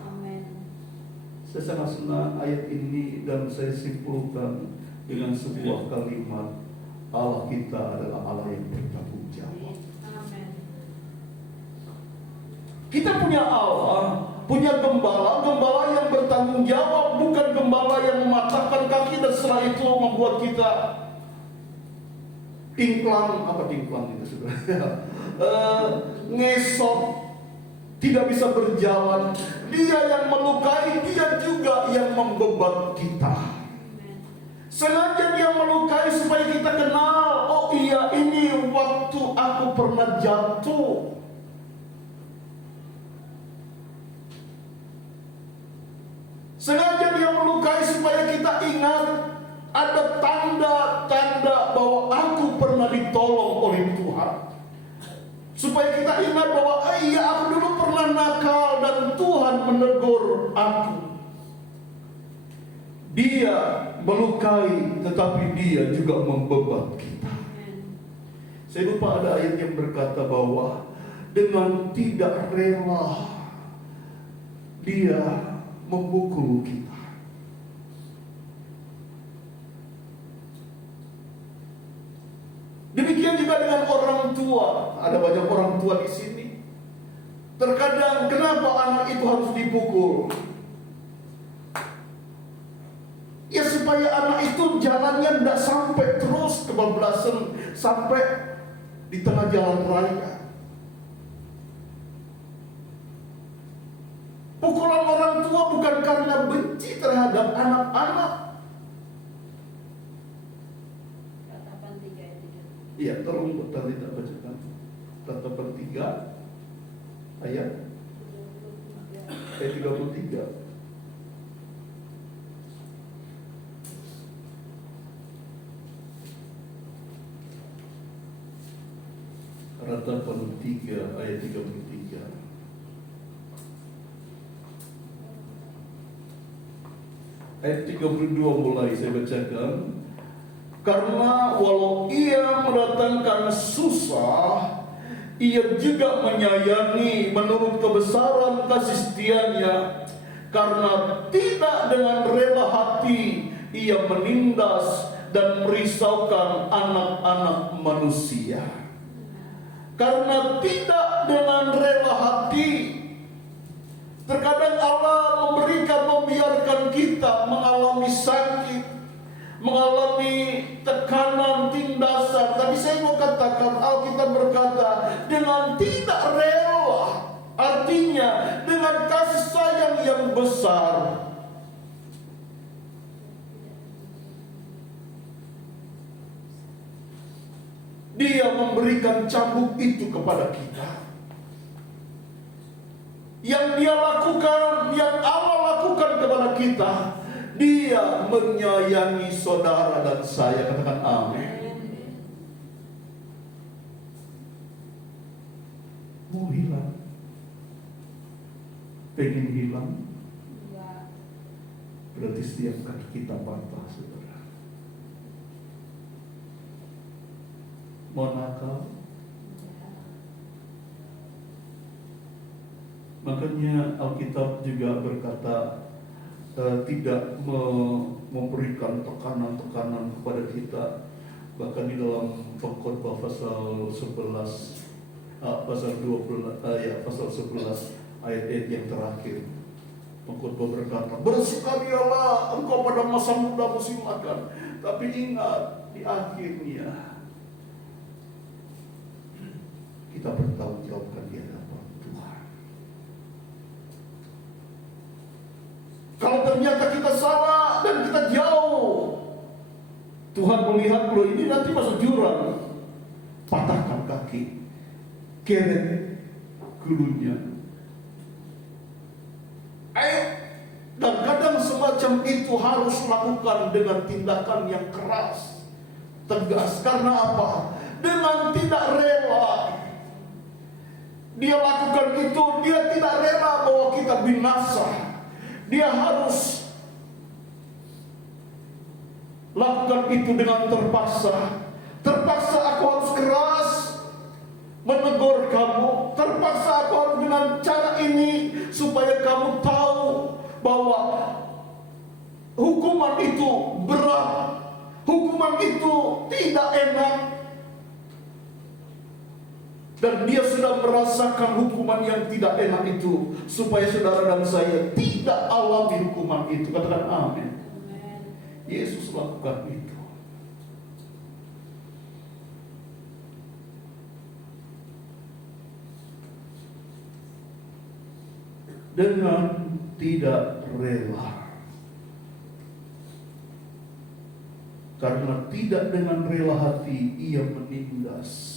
Saya sangat senang ayat ini dan saya simpulkan dengan sebuah kalimat, Allah kita adalah Allah yang bertanggung jawab. Kita punya Allah, punya gembala, gembala yang bertanggung jawab, bukan gembala yang mematahkan kaki dan setelah itu membuat kita tingklang. Apa tingklang itu saudara? Ngesot, tidak bisa berjalan. Dia yang melukai, dia juga yang membeban kita. Sengaja dia melukai supaya kita kenal, oh iya ini waktu aku pernah jatuh. Sengaja dia melukai supaya kita ingat ada tanda-tanda bahwa aku pernah ditolong oleh Tuhan. Supaya kita ingat bahwa iya aku dulu pernah nakal dan Tuhan menegur aku. Dia melukai tetapi dia juga membeban kita. Saya lupa ada ayat yang berkata bahwa dengan tidak rela dia memukul kita. Demikian juga dengan orang tua. Ada banyak orang tua di sini. Terkadang kenapa anak itu harus dipukul? Ya supaya anak itu jalannya tidak sampai terus kebablasan sampai di tengah jalan raya. Pukulan orang tua bukan karena benci terhadap anak-anak. Tatapan 3 ayat 3. Iya, tolong tadi tak bacakan. Tatapan 3 ayat 33. Ratapan 3 ayat 33. Ayat 32 mulai saya bacakan. Karena walau ia mendatangkan susah, ia juga menyayangi menurut kebesaran kasih setianya. Karena tidak dengan rela hati ia menindas dan merisaukan anak-anak manusia. Karena tidak dengan rela hati. Terkadang Allah membiarkan kita mengalami sakit, mengalami tekanan, tindasan. Tapi saya mau katakan, Alkitab berkata, dengan tidak rela, artinya dengan kasih sayang yang besar, Dia memberikan cambuk itu kepada kita. Yang Dia lakukan, yang Allah lakukan kepada kita, Dia menyayangi saudara dan saya. Katakan amin. Mau hilang? Pengen hilang? Berarti setiap kaki kita patah, saudara. Mau nakal? Makanya Alkitab juga berkata tidak memberikan tekanan-tekanan kepada kita. Bahkan di dalam Pengkhotbah pasal 11 pasal 12 pasal 11 ayat-ayat yang terakhir, Pengkhotbah berkata, bersekalialah engkau pada masa muda musim makan, tapi ingat di akhirnya kita bertanggung jawabkan di hadapan Tuhan. Kalau ternyata kita salah dan kita jauh, Tuhan melihat loh ini nanti masuk jurang, patahkan kaki, keret gulunya. Dan kadang semacam macam itu harus lakukan dengan tindakan yang keras, tegas. Karena apa? Dengan tidak rela dia lakukan itu, dia tidak rela bahwa kita binasa. Dia harus lakukan itu dengan terpaksa. Terpaksa aku harus keras menegur kamu. Terpaksa aku harus dengan cara ini supaya kamu tahu bahwa hukuman itu berat, hukuman itu tidak enak. Dan dia sudah merasakan hukuman yang tidak enak itu, supaya saudara dan saya tidak alami hukuman itu. Katakan amin. Yesus lakukan itu. Dengan tidak rela. Karena tidak dengan rela hati ia menindas.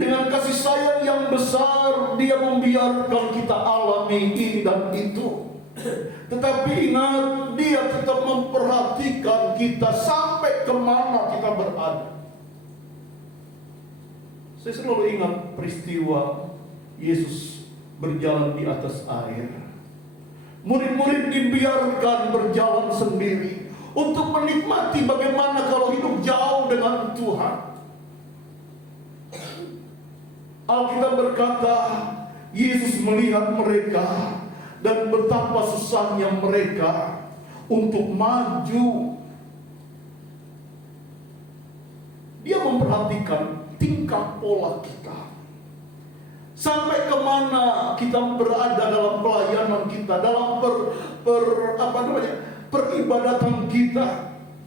Dengan kasih sayang yang besar dia membiarkan kita alami ini dan itu. Tetapi ingat, dia tetap memperhatikan kita sampai kemana kita berada. Saya selalu ingat peristiwa Yesus berjalan di atas air. Murid-murid dibiarkan berjalan sendiri untuk menikmati bagaimana kalau hidup jauh dengan Tuhan. Alkitab berkata, Yesus melihat mereka dan betapa susahnya mereka untuk maju. Dia memperhatikan tingkah pola kita. Sampai kemana kita berada dalam pelayanan kita, dalam peribadatan kita,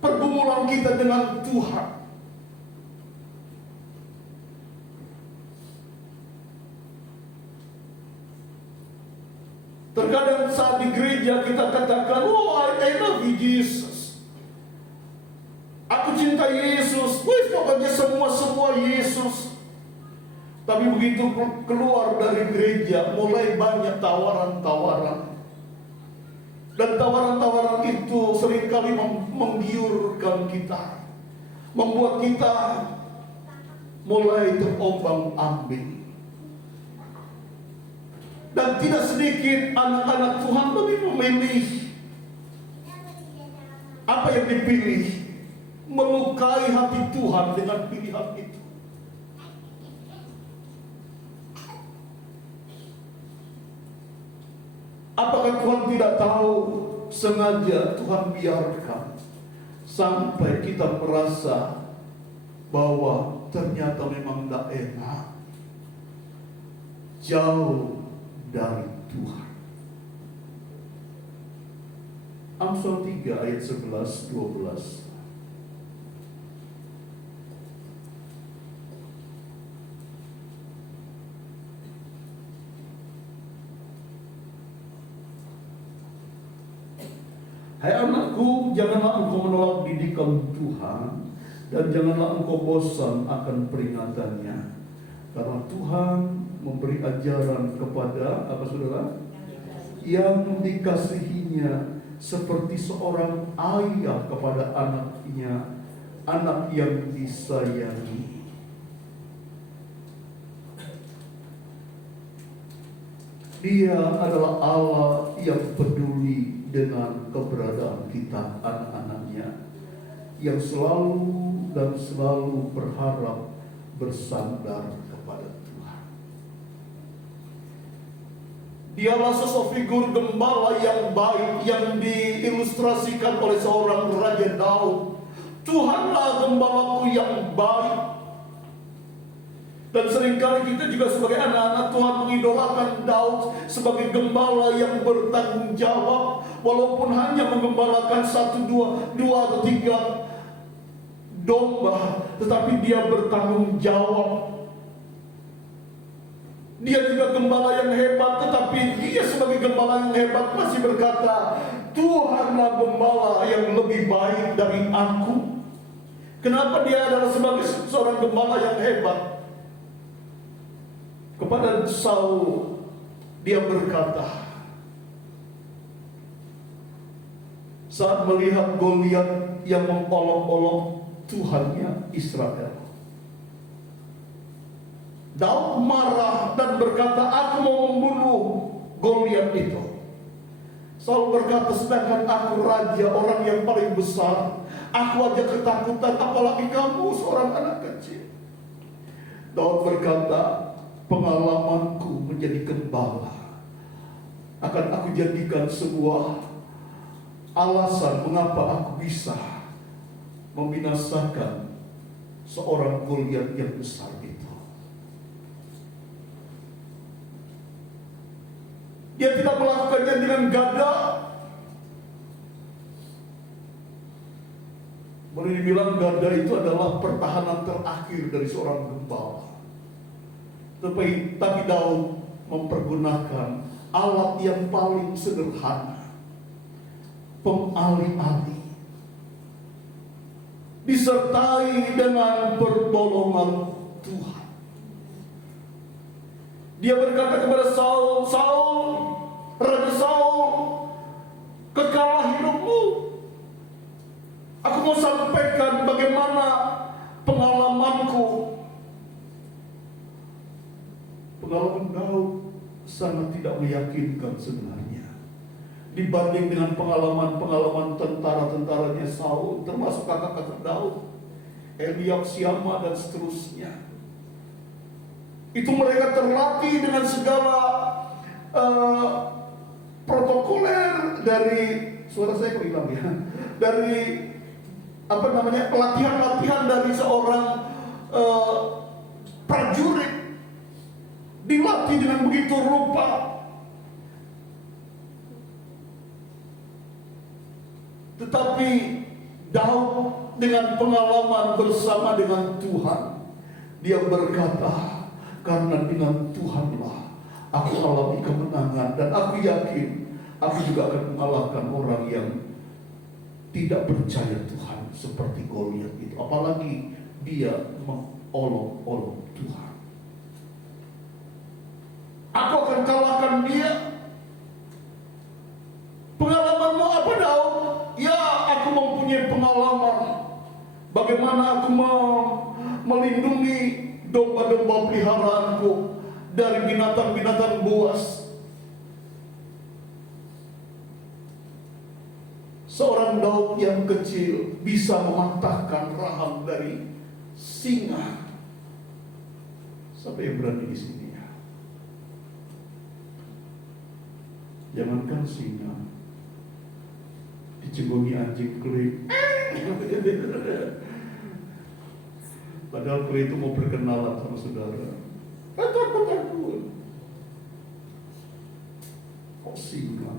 pergumulan kita dengan Tuhan. Terkadang saat di gereja kita katakan, oh I love you Jesus, aku cinta Yesus, pokoknya semua Yesus. Tapi begitu keluar dari gereja, mulai banyak tawaran-tawaran. Dan tawaran-tawaran itu seringkali menggiurkan kita, membuat kita mulai terombang-ambing. Dan tidak sedikit anak-anak Tuhan lebih memilih. Apa yang dipilih? Melukai hati Tuhan dengan pilihan itu. Apakah Tuhan tidak tahu? Sengaja Tuhan biarkan sampai kita merasa bahwa ternyata memang tidak enak, jauh dari Tuhan. Amsal 3 ayat 11-12. Hai anakku, janganlah engkau menolak didikan Tuhan, dan janganlah engkau bosan akan peringatannya. Karena Tuhan memberi ajaran kepada, apa saudara? Yang dikasihinya, seperti seorang ayah kepada anaknya, anak yang disayangi. Dia adalah Allah yang peduli dengan keberadaan kita, anak-anaknya, yang selalu dan selalu berharap bersandar kepada Tuhan. Dialah sosok figur gembala yang baik yang diilustrasikan oleh seorang Raja Daud. Tuhanlah gembalaku yang baik. Dan seringkali kita juga sebagai anak-anak Tuhan mengidolakan Daud sebagai gembala yang bertanggung jawab, walaupun hanya menggembalakan 1, 2 atau 3 domba, tetapi dia bertanggung jawab. Dia juga gembala yang hebat, tetapi dia sebagai gembala yang hebat masih berkata, Tuhanlah gembala yang lebih baik dari aku. Kenapa dia adalah sebagai seorang gembala yang hebat? Kepada Saul dia berkata, saat melihat Goliat yang mengolok-olok Tuhannya Israel. Daud marah dan berkata, aku mau membunuh Goliat itu. Saul berkata, sedangkan aku raja, orang yang paling besar, aku aja ketakutan, apalagi kamu seorang anak kecil. Daud berkata, pengalamanku menjadi gembala akan aku jadikan sebuah alasan mengapa aku bisa membinasakan seorang Goliat yang besar itu. Dia tidak melakukannya dengan gagah. Boleh dibilang gada itu adalah pertahanan terakhir dari seorang gembala. Tapi Daud mempergunakan alat yang paling sederhana, pengalih-alih, disertai dengan pertolongan Tuhan. Dia berkata kepada Saul, Saul, Raja Saul, kekalah hidupmu. Aku mau sampaikan bagaimana pengalamanku. Pengalaman Daud sangat tidak meyakinkan sebenarnya dibanding dengan pengalaman-pengalaman tentara-tentaranya Saul, termasuk kakak-kakak Daud, Eliab, Syama, dan seterusnya. Itu mereka terlatih dengan segala protokoler dari, suara saya kok hilang ya, dari pelatihan-latihan dari seorang prajurit, dilatih dengan begitu rupa. Tetapi Daud dengan pengalaman bersama dengan Tuhan, dia berkata, karena dengan Tuhanlah aku alami kemenangan, dan aku yakin aku juga akan mengalahkan orang yang tidak percaya Tuhan seperti Goliat itu, apalagi dia mengolok-olok Tuhan. Aku akan kalahkan dia. Pengalamanmu apa, Daud? Ya, aku mempunyai pengalaman bagaimana aku melindungi domba-domba peliharaanku dari binatang-binatang buas. Seorang Daud yang kecil bisa mematahkan rahang dari singa. Siapa yang berani di sini ya? Jangankan singa, dicebongi anjing keli. Padahal keli itu mau berkenalan sama saudara. Takut. Kok singa?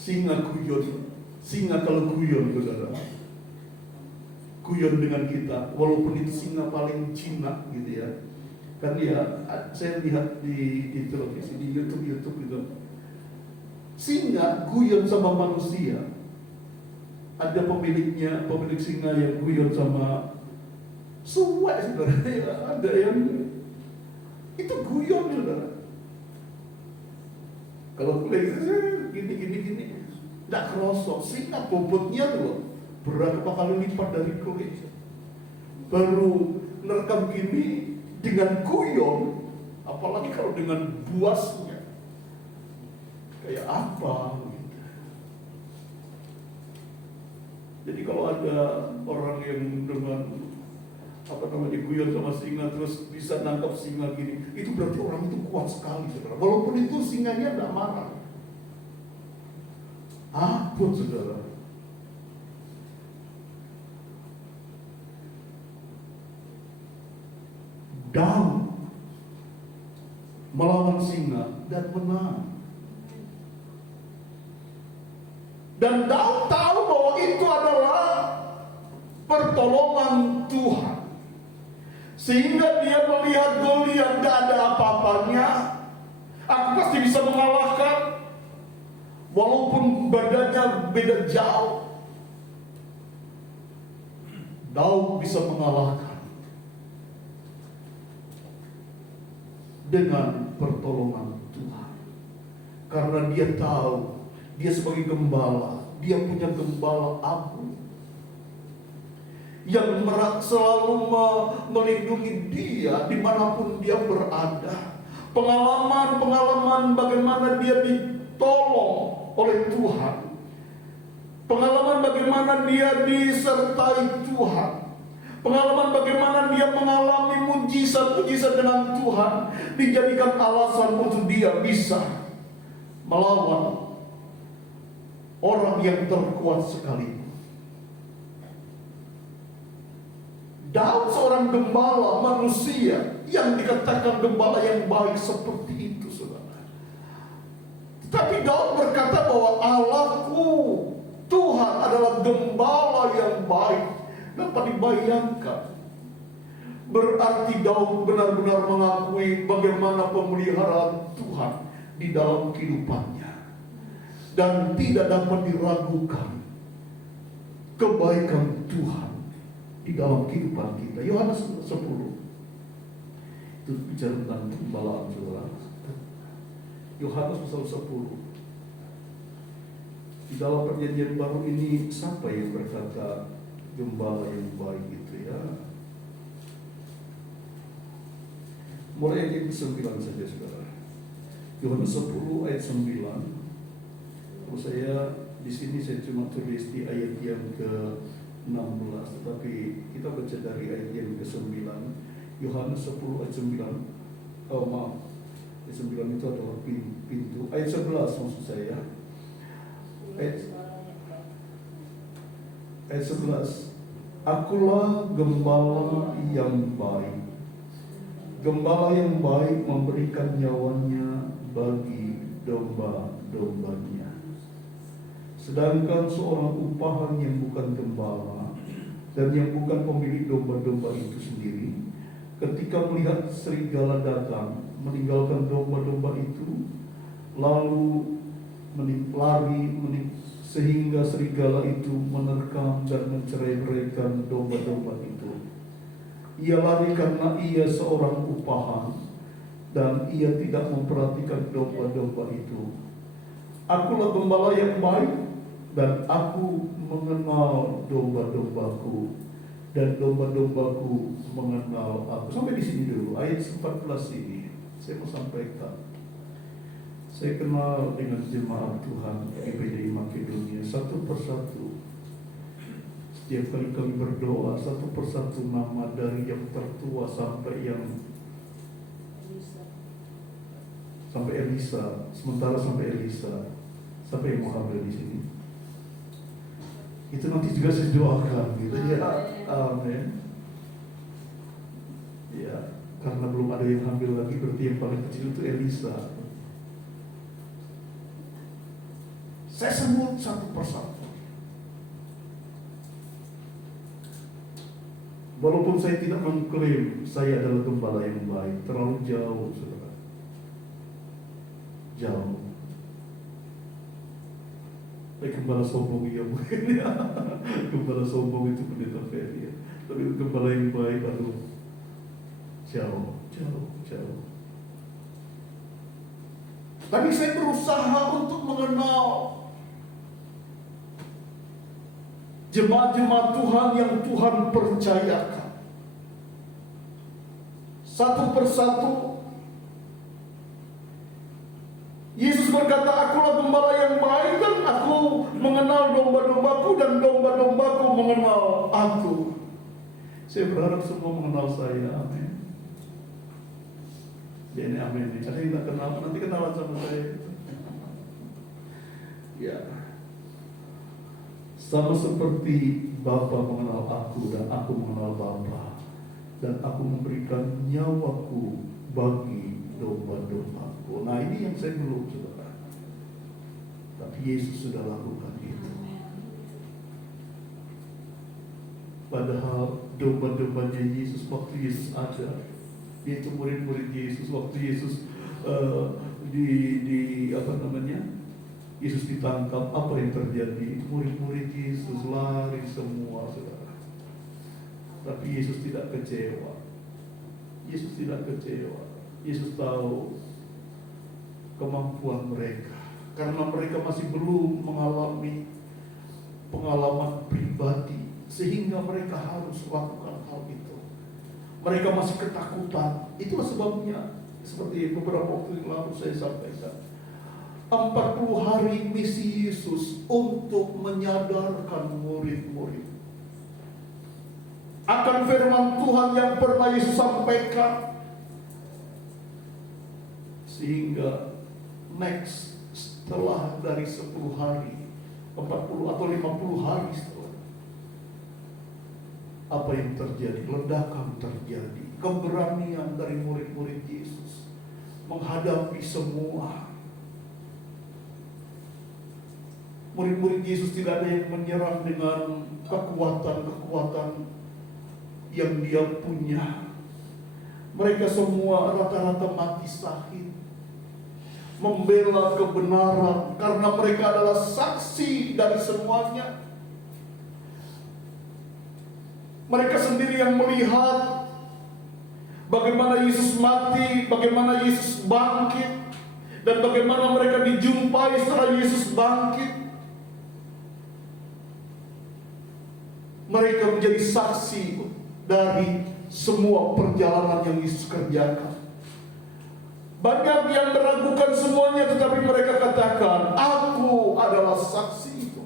Singa guyon. Singa kalau guyon, saudara, guyon dengan kita, walaupun itu singa paling jinak gitu ya. Kan ya, saya lihat di televisi, di YouTube gitu. Singa guyon sama manusia. Ada pemilik singa yang guyon sama suwek, saudara. Ada yang itu guyon, saudara. Kalau gini, tidak kerosok. Singa bobotnya loh berapa kali lipat dari kulit. Baru nerekam gini dengan guyon, apalagi kalau dengan buasnya, kayak apa gitu. Jadi kalau ada orang yang dengan guyon sama singa terus bisa nangkap singa gini, itu berarti orang itu kuat sekali, saudara. Walaupun itu singanya tidak marah. Ampun, saudara. Daud melawan singa dan menang. Dan Daud tahu bahwa itu adalah pertolongan Tuhan. Sehingga dia melihat Goliat tidak ada apa-apanya, aku pasti bisa mengalahkan. Walaupun badannya beda jauh, Daud bisa mengalahkan dengan pertolongan Tuhan. Karena dia tahu, dia sebagai gembala, dia punya gembala agung yang selalu melindungi dia dimanapun dia berada. Pengalaman-pengalaman bagaimana dia ditolong oleh Tuhan, pengalaman bagaimana dia disertai Tuhan, pengalaman bagaimana dia mengalami mujizat-mujizat dengan Tuhan, dijadikan alasan untuk dia bisa melawan orang yang terkuat sekali. Daud seorang gembala manusia yang dikatakan gembala yang baik seperti itu, saudara. Tetapi Daud berkata bahwa Allahku, Tuhan adalah gembala yang baik. Dapat dibayangkan, berarti Daud benar-benar mengakui bagaimana pemeliharaan Tuhan di dalam kehidupannya, dan tidak dapat diragukan kebaikan Tuhan di dalam kehidupan kita. Yohanes 10 itu bicara tentang pembelaan, saudara. Yohanes pasal 10. Di dalam perjanjian baru ini, siapa yang berkata gembala yang baik itu, ya? Mulai ayat 9 saja, saudara. Yohanes 10 ayat 9. Kalau saya di sini saya cuma tulis di ayat yang ke-16, tetapi kita baca dari ayat yang ke-9. Yohanes 10 ayat 9. Oh maaf, ayat 9 itu adalah pintu. Ayat 11 maksud saya. Ayat 11. Akulah gembala yang baik. Gembala yang baik memberikan nyawanya bagi domba-dombanya. Sedangkan seorang upahan yang bukan gembala dan yang bukan pemilik domba-domba itu sendiri, ketika melihat serigala datang, meninggalkan domba-domba itu, lalu lari sehingga serigala itu menerkam dan mencerai-beraikan domba-domba itu. Ia lari karena ia seorang upahan dan ia tidak memperhatikan domba-domba itu. Akulah gembala yang baik dan aku mengenal domba-dombaku dan domba-dombaku mengenal aku. Sampai di sini dulu, ayat 14 ini saya mau sampaikan. Saya kenal dengan jemaat Tuhan GPDI Makedonia satu persatu. Setiap kali kami berdoa, satu persatu nama dari yang tertua sampai Elisa, sementara sampai Elisa, sampai yang mau hamil di sini. Itu nanti juga saya doakan, gitu ya. Amin. Ya, karena belum ada yang hamil lagi, berarti yang paling kecil itu Elisa. Saya sebut satu persatu. Walaupun saya tidak mengklaim saya adalah gembala yang baik, terlalu jauh, saudara. Jauh. Gembala sombong ya mungkin ya. Gembala sombong itu pendeta Ferry ya. Tapi gembala yang baik, aduh, jauh. Tapi saya berusaha untuk mengenal jemaat-jemaat Tuhan yang Tuhan percayakan. Satu persatu Yesus berkata, akulah gembala yang baik dan aku mengenal domba-dombaku dan domba-dombaku mengenal aku. Saya berharap semua mengenal saya, amin. Ya ini amin nih, ada yang tak kenal, nanti kenalan sama saya. Ya, sama seperti Bapa mengenal aku dan aku mengenal Bapa, dan aku memberikan nyawaku bagi domba-dombaku. Nah ini yang saya belum, saudara. Tapi Yesus sudah lakukan itu. Padahal domba-dombanya Yesus waktu Yesus ada, yaitu murid-murid Yesus waktu Yesus Yesus ditangkap, apa yang terjadi? Murid-murid Yesus lari semua, saudara. Tapi Yesus tidak kecewa. Yesus tidak kecewa. Yesus tahu kemampuan mereka, karena mereka masih belum mengalami pengalaman pribadi sehingga mereka harus lakukan hal itu. Mereka masih ketakutan. Itulah sebabnya, seperti beberapa waktu yang lalu saya sampaikan, 40 hari misi Yesus untuk menyadarkan murid-murid akan firman Tuhan yang pernah Yesus sampaikan, sehingga next setelah dari 10 hari, 40 atau 50 hari setelah, apa yang terjadi? Ledakan terjadi. Keberanian dari murid-murid Yesus menghadapi semua. Murid-murid Yesus tidak ada yang menyerang dengan kekuatan-kekuatan yang dia punya. Mereka semua rata-rata mati syahid membela kebenaran karena mereka adalah saksi dari semuanya. Mereka sendiri yang melihat bagaimana Yesus mati, bagaimana Yesus bangkit, dan bagaimana mereka dijumpai setelah Yesus bangkit. Mereka menjadi saksi dari semua perjalanan yang Yesus kerjakan. Banyak yang meragukan semuanya, tetapi mereka katakan, aku adalah saksi itu.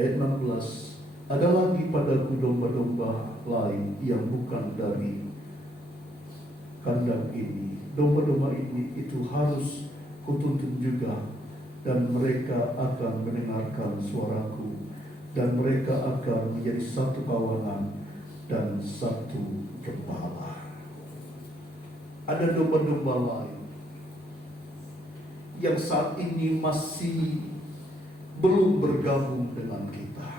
Ayat 16, ada lagi padaku domba-domba lain yang bukan dari kandang ini. Domba-domba ini itu harus kutuntun juga, dan mereka akan mendengarkan suaraku, dan mereka akan menjadi satu kawanan dan satu gembala. Ada domba-domba lain yang saat ini masih belum bergabung dengan kita.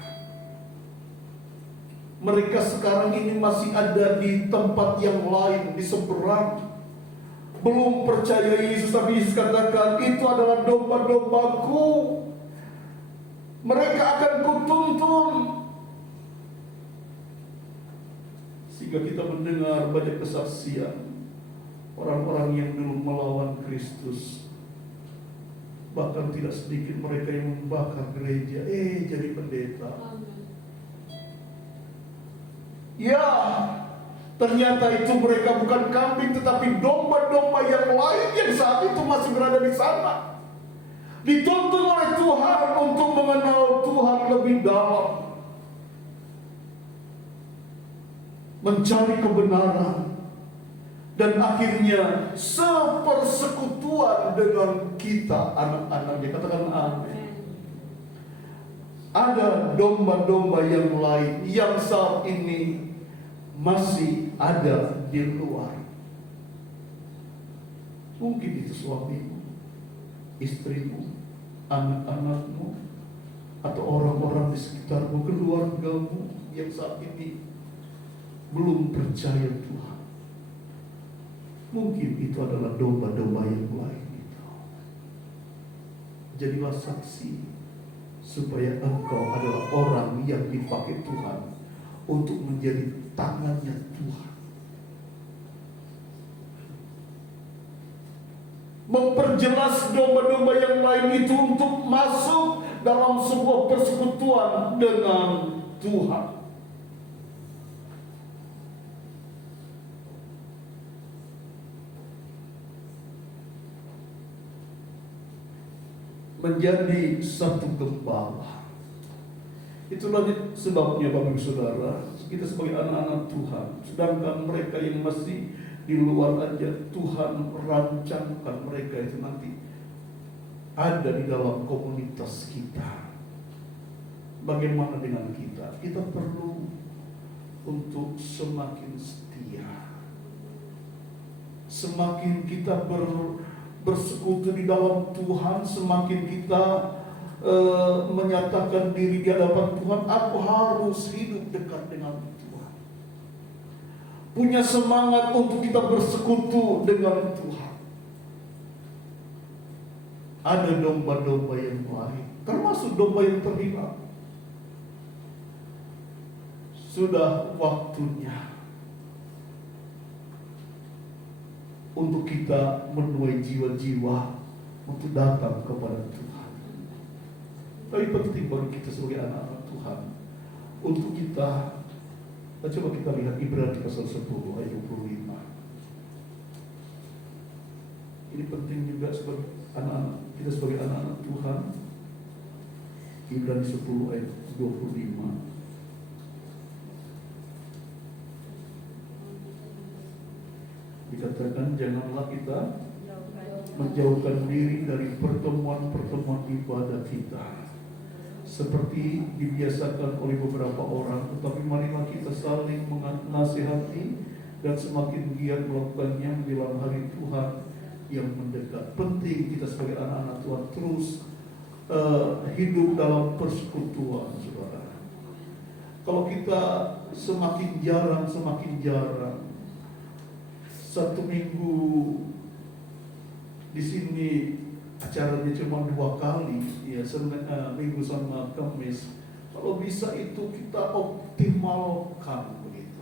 Mereka sekarang ini masih ada di tempat yang lain, di seberang, belum percaya Yesus. Tapi Yesus katakan, itu adalah domba-dombaku, mereka akan kutuntun. Sehingga kita mendengar banyak kesaksian orang-orang yang dulu melawan Kristus. Bahkan tidak sedikit mereka yang membakar gereja, jadi pendeta. Ya, ternyata itu mereka bukan kambing, tetapi domba-domba yang lain yang saat itu masih berada di sana. Dituntun oleh Tuhan untuk mengenal Tuhan lebih dalam, mencari kebenaran, dan akhirnya sepersekutuan dengan kita, anak-anaknya. Katakan amin. Ada domba-domba yang lain yang saat ini masih ada di luar. Mungkin itu suamimu, istrimu, anak-anakmu, atau orang-orang di sekitarmu, keluargamu yang saat ini belum percaya Tuhan. Mungkin itu adalah domba-domba yang lain itu. Jadilah saksi, supaya engkau adalah orang yang dipakai Tuhan untuk menjadi tangannya Tuhan. Memperjelas domba-domba yang lain itu untuk masuk dalam sebuah persekutuan dengan Tuhan. Menjadi satu gembala. Itulah sebabnya Bapak Ibu Saudara, kita sebagai anak-anak Tuhan, sedangkan mereka yang masih di luar aja, Tuhan rancangkan mereka itu nanti ada di dalam komunitas kita. Bagaimana dengan kita? Kita perlu untuk semakin setia. Semakin kita bersekutu di dalam Tuhan, semakin kita menyatakan diri di hadapan Tuhan, aku harus hidup dekat dengan Tuhan. Punya semangat untuk kita bersekutu dengan Tuhan. Ada domba-domba yang lain, termasuk domba yang terhilang. Sudah waktunya untuk kita menuai jiwa-jiwa untuk datang kepada Tuhan. Tapi penting bagi kita sebagai anak-anak Tuhan untuk kita, coba kita lihat Ibrani pasal 10 ayat 25. Ini penting juga sebagai anak-anak kita sebagai anak-anak Tuhan. Ibrani 10 ayat 25. Dikatakan janganlah kita menjauhkan diri dari pertemuan-pertemuan ibadah kita seperti dibiasakan oleh beberapa orang, tetapi marilah kita saling menasihati dan semakin giat melakukannya menjelang hari Tuhan yang mendekat. Penting kita sebagai anak-anak Tuhan terus hidup dalam persekutuan, saudara. Kalau kita semakin jarang, satu minggu di sini acaranya cuma 2 kali, ya Minggu sama Kamis. Kalau bisa itu kita optimalkan begitu.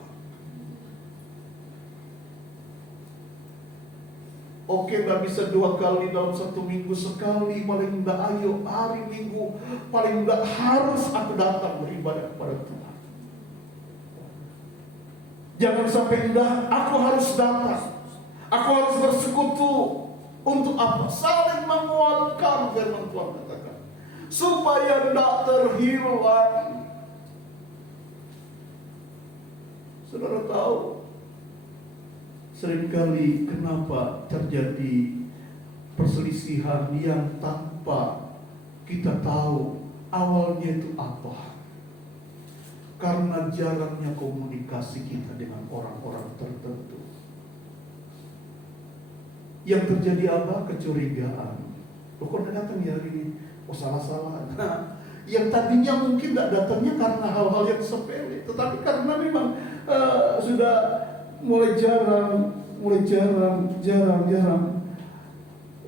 Oke, nggak bisa 2 kali dalam 1 minggu, sekali paling enggak. Ayo hari Minggu paling enggak harus aku datang beribadah kepada Tuhan. Jangan sampai enggak, aku harus datang, aku harus bersekutu. Untuk apa? Saling menguatkan, firman Tuhan katakan, supaya tidak terhilang. Saudara tahu, seringkali kenapa terjadi perselisihan yang tanpa kita tahu awalnya itu apa? Karena jarangnya komunikasi kita dengan orang-orang tertentu. Yang terjadi apa? Kecurigaan. Loh, kok datang ya hari ini? Oh, salah-salah. Nah, yang tadinya mungkin tidak datangnya karena hal-hal yang sepele, tetapi karena memang sudah mulai jarang,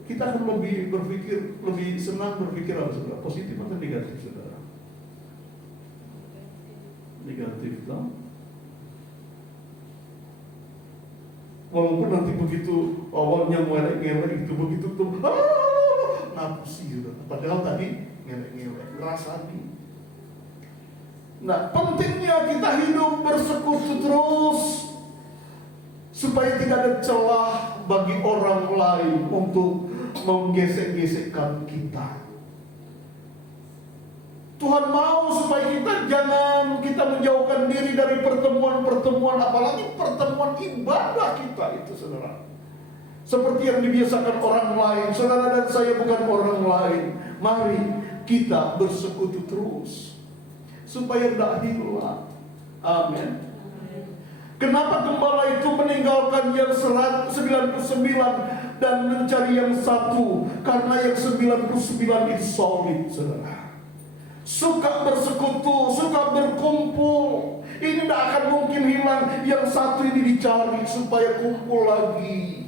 kita akan lebih senang berpikir apa, saudara? Positif atau negatif, saudara? Negatif, toh? Walaupun nanti begitu awalnya ngelek-ngelek itu, begitu tuh napusi, saudara. Padahal tadi ngelek-ngelek, ngerasani. Nah, pentingnya kita hidup bersekutu terus supaya tidak ada celah bagi orang lain untuk menggesek-gesekkan kita. Tuhan mau supaya kita menjauhkan diri dari pertemuan-pertemuan, apalagi pertemuan ibadah kita itu, saudara. Seperti yang dibiasakan orang lain. Saudara dan saya bukan orang lain. Mari kita bersekutu terus supaya tidak hilang. Amin. Kenapa gembala itu meninggalkan yang 99 dan mencari yang satu? Karena yang 99 itu solid, saudara. Suka bersekutu, suka berkumpul. Ini tidak akan mungkin hilang. Yang satu ini dicari supaya kumpul lagi.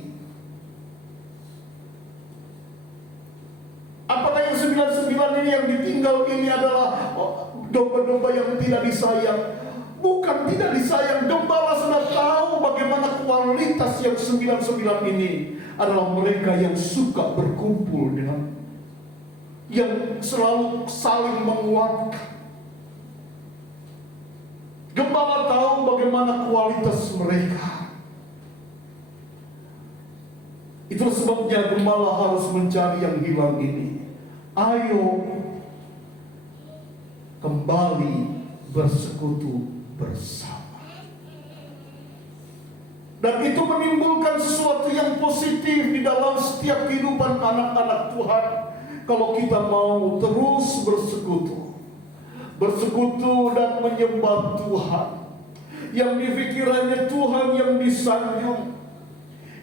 Apakah yang 99 ini yang ditinggal ini adalah domba-domba yang tidak disayang? Bukan tidak disayang. Gembala sudah tahu bagaimana kualitas yang 99 ini adalah mereka yang suka berkumpul dengan, yang selalu saling menguatkan. Gembala tahu bagaimana kualitas mereka. Itulah sebabnya gembala harus mencari yang hilang ini. Ayo kembali bersekutu bersama. Dan itu menimbulkan sesuatu yang positif di dalam setiap kehidupan anak-anak Tuhan. Kalau kita mau terus bersekutu dan menyembah Tuhan, yang di pikirannya Tuhan yang disanjung,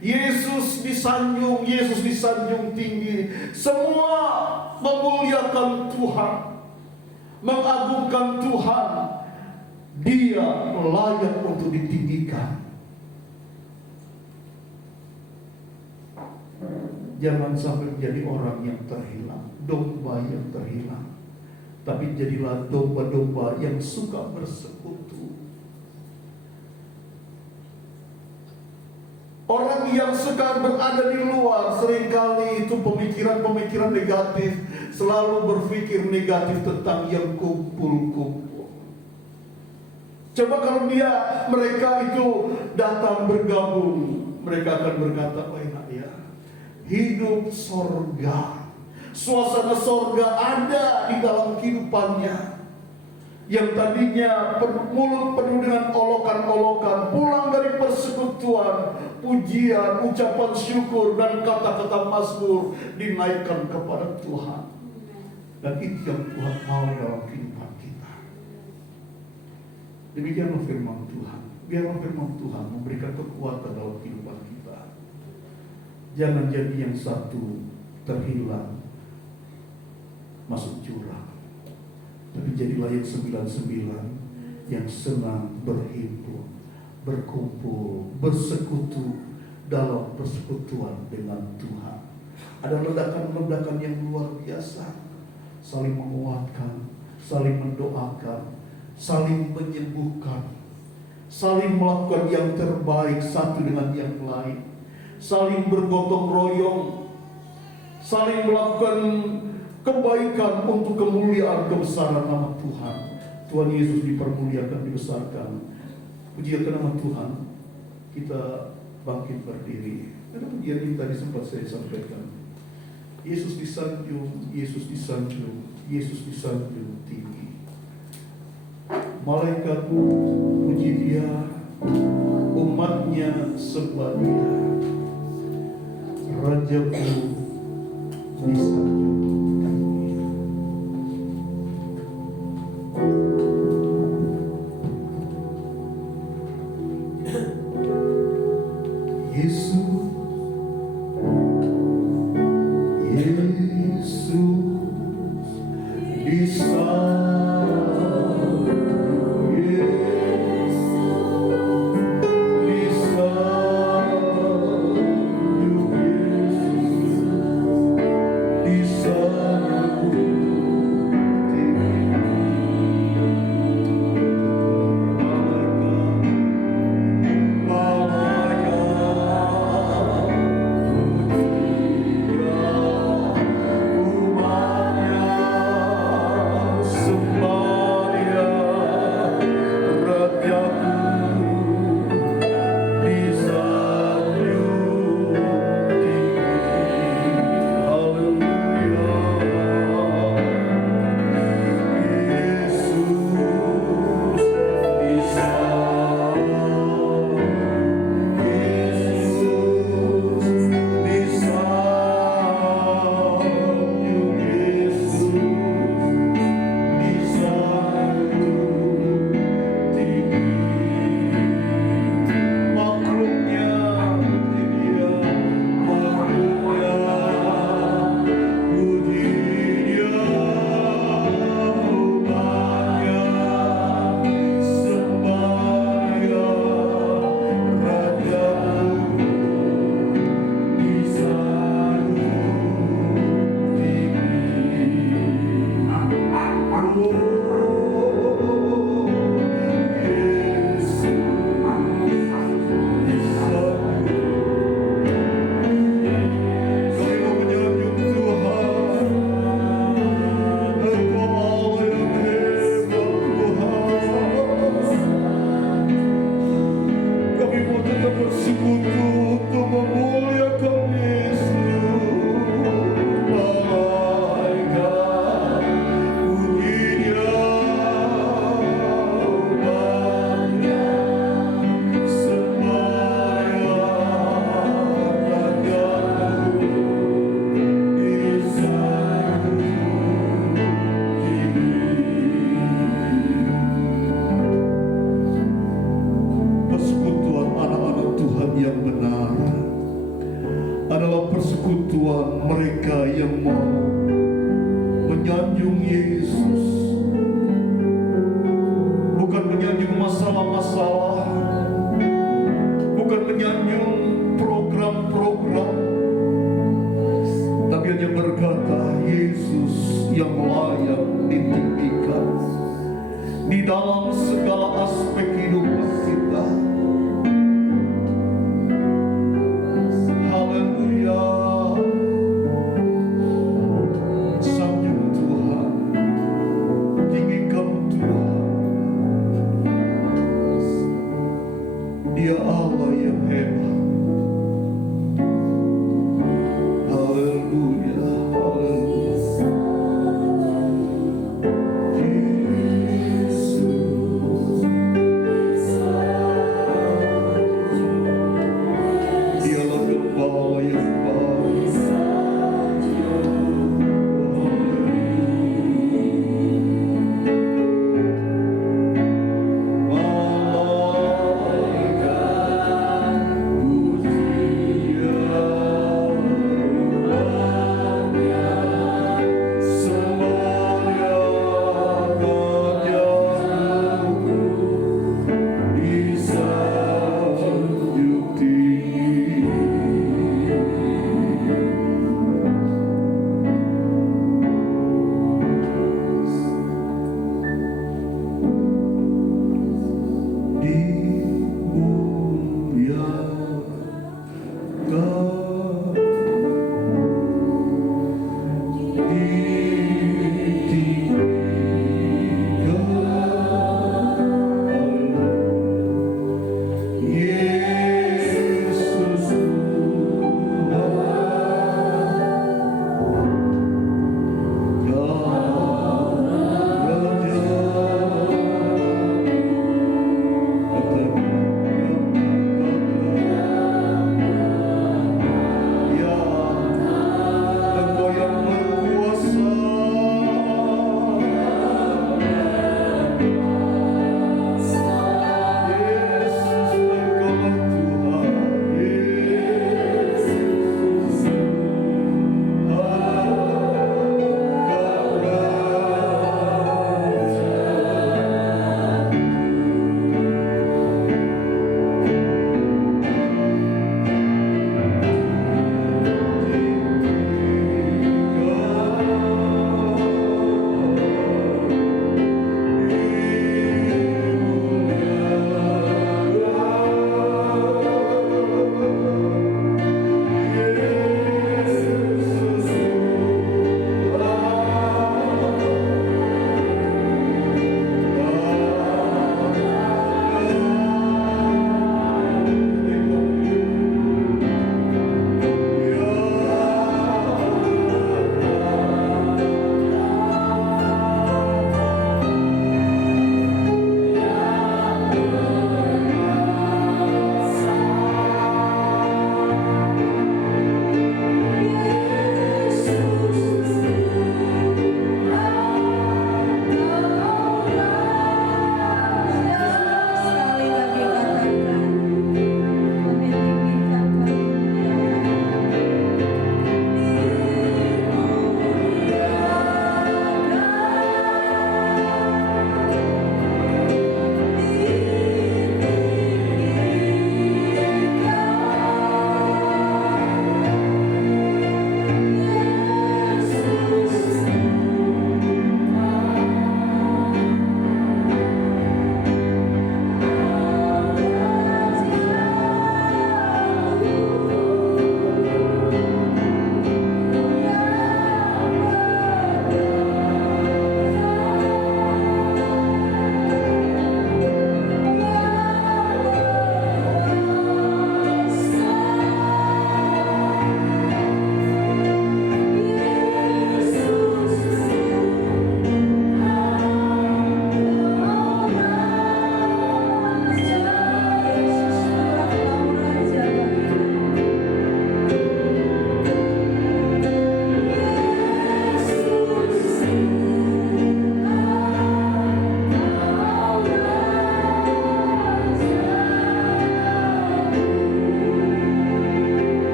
Yesus disanjung tinggi. Semua memuliakan Tuhan, mengagungkan Tuhan. Dia layak untuk ditinggikan. Jangan sampai menjadi orang yang terhilang, domba yang terhilang. Tapi jadilah domba-domba yang suka bersekutu. Orang yang suka berada di luar, seringkali itu pemikiran-pemikiran negatif, selalu berpikir negatif tentang yang kumpul-kumpul. Coba kalau mereka itu datang bergabung, mereka akan berkata, oh enak ya, hidup sorga, suasana sorga ada di dalam kehidupannya. Yang tadinya mulut penuh dengan olokan-olokan, pulang dari persekutuan, pujian, ucapan syukur, dan kata-kata mazmur dinaikkan kepada Tuhan. Dan itu yang Tuhan mau dalam kehidupan kita. Demikianlah firman Tuhan. Biarlah firman Tuhan memberikan kekuatan dalam kehidupan kita. Jangan jadi yang satu terhilang, masuk jurang. Tapi jadilah yang 99 yang senang berhimpun, berkumpul, bersekutu dalam persekutuan dengan Tuhan. Ada ledakan-ledakan yang luar biasa, saling menguatkan, saling mendoakan, saling menyembuhkan, saling melakukan yang terbaik satu dengan yang lain, saling bergotong royong, saling melakukan kebaikan untuk kemuliaan kebesaran nama Tuhan. Tuhan Yesus dipermuliakan, dibesarkan. Pujikan nama Tuhan. Kita bangkit berdiri. Ada pujian ini tadi sempat saya sampaikan. Yesus disanjung, Yesus disanjung, Yesus disanjung tinggi. Malaikat puji Dia, umatnya sembah Dia. Rajaku disanjung.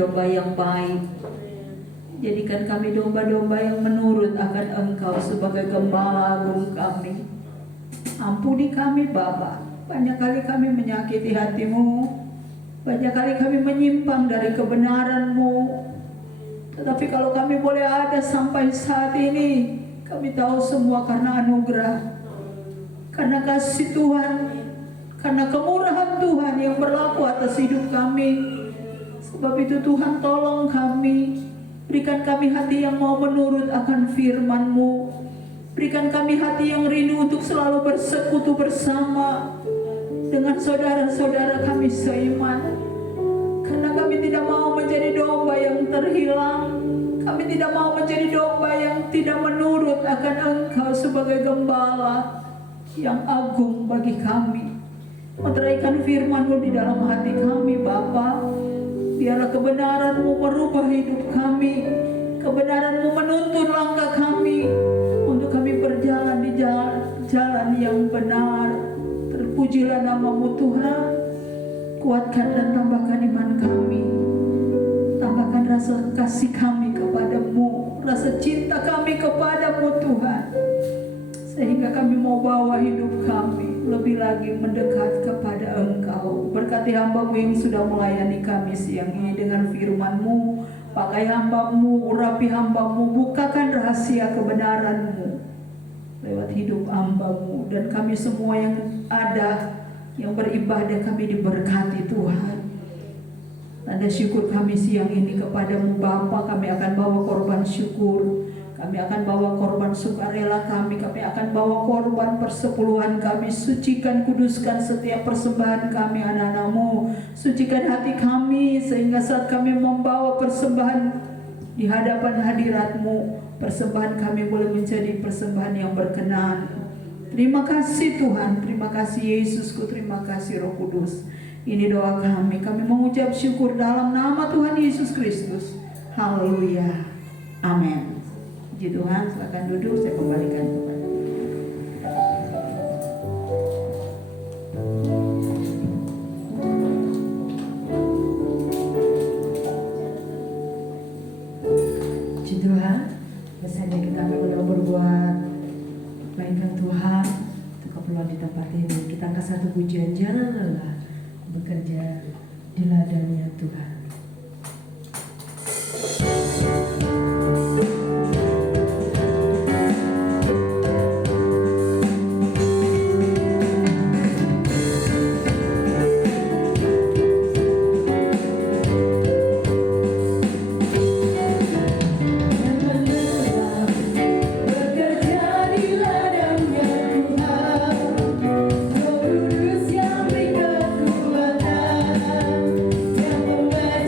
domba-domba yang baik. Jadikan kami domba-domba yang menurut akan Engkau sebagai Gembala Agung kami. Ampuni kami Bapa, banyak kali kami menyakiti hati-Mu, banyak kali kami menyimpang dari kebenaran-Mu. Tetapi kalau kami boleh ada sampai saat ini, kami tahu semua karena anugerah, karena kasih Tuhan, karena kemurahan Tuhan yang berlaku atas hidup kami. Sebab itu Tuhan, tolong kami, berikan kami hati yang mau menurut akan firman-Mu. Berikan kami hati yang rindu untuk selalu bersekutu bersama dengan saudara-saudara kami seiman. Karena kami tidak mau menjadi domba yang terhilang. Kami tidak mau menjadi domba yang tidak menurut akan Engkau sebagai Gembala yang agung bagi kami. Meteraikan firman-Mu di dalam hati kami Bapa. Biarlah kebenaran-Mu merubah hidup kami. Kebenaran-Mu menuntun langkah kami untuk kami berjalan di jalan yang benar. Terpujilah nama-Mu Tuhan. Kuatkan dan tambahkan iman kami. Tambahkan rasa kasih kami kepada-Mu, rasa cinta kami kepada-Mu Tuhan. Sehingga kami mau bawa hidup kami lebih lagi mendekat kepada Engkau. Berkati hamba-Mu yang sudah melayani kami siang ini dengan firman-Mu. Pakai hamba-Mu, urapi hamba-Mu, bukakan rahasia kebenaran-Mu lewat hidup hamba-Mu. Dan kami semua yang ada, yang beribadah, kami diberkati Tuhan. Tanda syukur kami siang ini kepada-Mu Bapa. Kami akan bawa korban syukur, kami akan bawa korban sukarela kami akan bawa korban persepuluhan kami. Sucikan, kuduskan setiap persembahan kami anak-anak-Mu. Sucikan hati kami sehingga saat kami membawa persembahan di hadapan hadirat-Mu, persembahan kami boleh menjadi persembahan yang berkenan. Terima kasih Tuhan, terima kasih Yesusku, terima kasih Roh Kudus. Ini doa kami mengucap syukur dalam nama Tuhan Yesus Kristus. Haleluya, amin. Puji Tuhan, silakan duduk, saya kembalikan kepada. Puji Tuhan, biasanya kita mulai berbuat kebaikan Tuhan, itu keperluan di tempat ini. Kita angkat satu pujian, jangan lelah bekerja di ladangnya Tuhan. Yang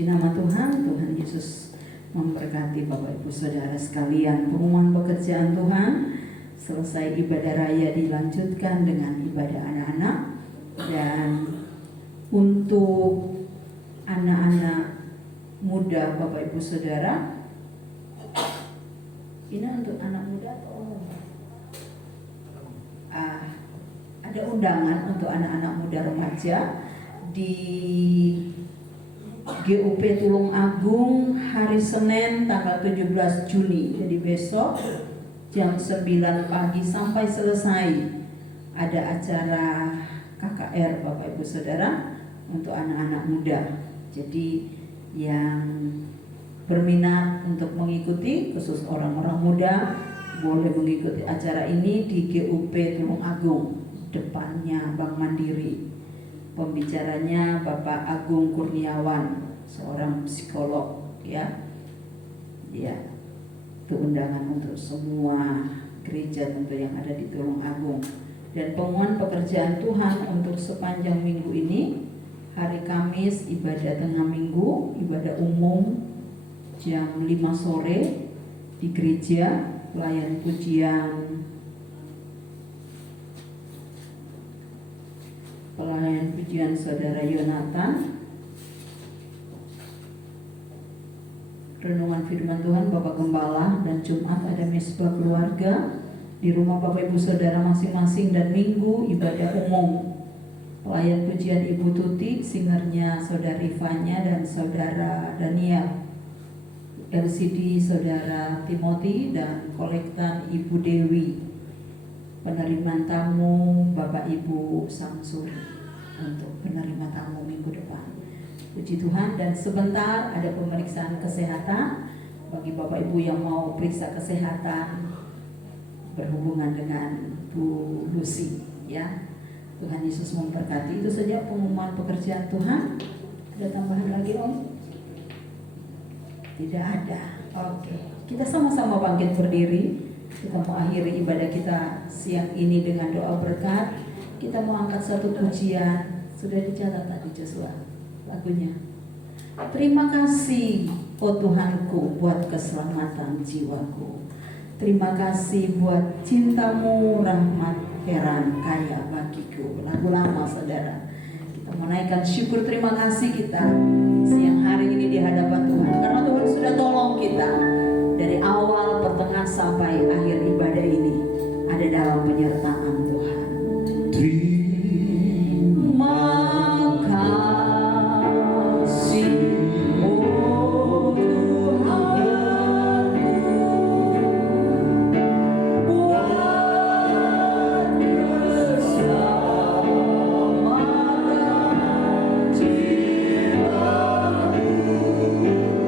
Puji nama Tuhan, Tuhan Yesus memberkati Bapak Ibu Saudara sekalian. Pengumuman pekerjaan Tuhan, selesai ibadah raya dilanjutkan dengan ibadah anak-anak. Dan untuk anak-anak muda Bapak Ibu Saudara, ini untuk anak muda atau ada undangan untuk anak-anak muda remaja di GUP Tulung Agung hari Senin tanggal 17 Juni. Jadi besok jam 9 pagi sampai selesai ada acara KKR Bapak Ibu Saudara untuk anak-anak muda. Jadi yang berminat untuk mengikuti, khusus orang-orang muda, boleh mengikuti acara ini di GUP Tulung Agung, depannya Bank Mandiri. Pembicaranya Bapak Agung Kurniawan, seorang psikolog, ya. Ya, itu undangan untuk semua gereja tentu yang ada di Tulung Agung. Dan pengumuman pekerjaan Tuhan untuk sepanjang minggu ini, hari Kamis ibadah tengah minggu, ibadah umum jam 5 sore di gereja, pelayan pujian Saudara Yonatan, renungan firman Tuhan Bapak Gembala, dan Jumat ada mesbah keluarga di rumah Bapak Ibu Saudara masing-masing, dan Minggu ibadah umum. Pelayan pujian Ibu Tuti, singernya Saudara Rifanya dan Saudara Daniel. LCD Saudara Timothy dan kolektan Ibu Dewi. Penerimaan tamu Bapak Ibu Samsuri untuk penerima tamu minggu depan. Puji Tuhan. Dan sebentar ada pemeriksaan kesehatan bagi Bapak Ibu yang mau periksa kesehatan berhubungan dengan Bu Lucy, ya. Tuhan Yesus memberkati. Itu saja pengumuman pekerjaan Tuhan. Ada tambahan lagi, Om? Tidak ada. Oke. Kita sama-sama bangkit berdiri. Kita mau akhiri ibadah kita siang ini dengan doa berkat. Kita mau angkat satu pujian. Sudah dicatat tadi Joshua lagunya. Terima kasih, oh Tuhanku, buat keselamatan jiwaku. Terima kasih buat cintamu, rahmat, heran, kaya bagiku. Lagu lama, saudara. Kita menaikkan syukur terima kasih kita siang hari ini di hadapan Tuhan, karena Tuhan sudah tolong kita dari awal, pertengahan sampai akhir ibadah ini ada dalam penyertaan Tuhan. Terima kasih, oh Tuhanku, buat keselamatan jiwaku. Terima kasih.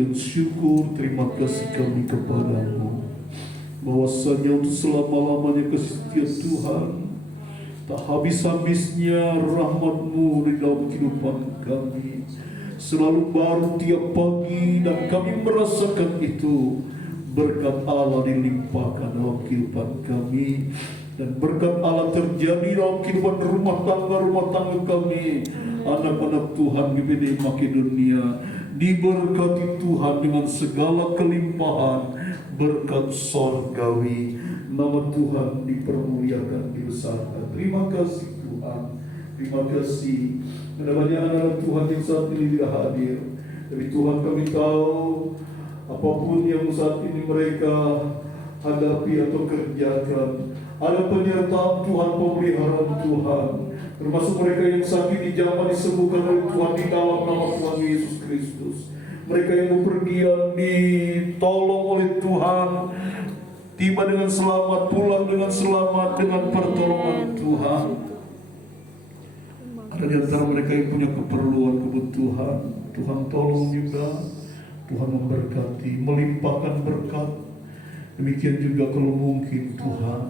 pujian syukur, terima kasih kami kepadamu. Bahwasanya untuk selama-lamanya kasih setia Tuhan, tak habis-habisnya rahmat-Mu di dalam kehidupan kami. Selalu baru tiap pagi dan kami merasakan itu. Berkat Allah dilimpahkan dalam kehidupan kami, dan berkat Allah terjadi dalam kehidupan rumah tangga kami. Anak-anak Tuhan GBD Makedonia diberkati Tuhan dengan segala kelimpahan berkat sorgawi. Nama Tuhan dipermuliakan, dibesarkan. Terima kasih Tuhan, terima kasih. Ada banyak anak Tuhan yang saat ini tidak hadir, tapi Tuhan kami tahu apapun yang saat ini mereka hadapi atau kerjakan, ada penyertaan Tuhan, pemeliharaan Tuhan, termasuk mereka yang sakit dijamah disembuhkan oleh Tuhan di dalam nama Tuhan Yesus Kristus. Mereka yang bepergian ditolong oleh Tuhan, tiba dengan selamat, pulang dengan selamat dengan pertolongan Tuhan. Ada di antara mereka yang punya keperluan, kebutuhan, Tuhan tolong juga. Tuhan memberkati, melimpahkan berkat. Demikian juga kalau mungkin Tuhan,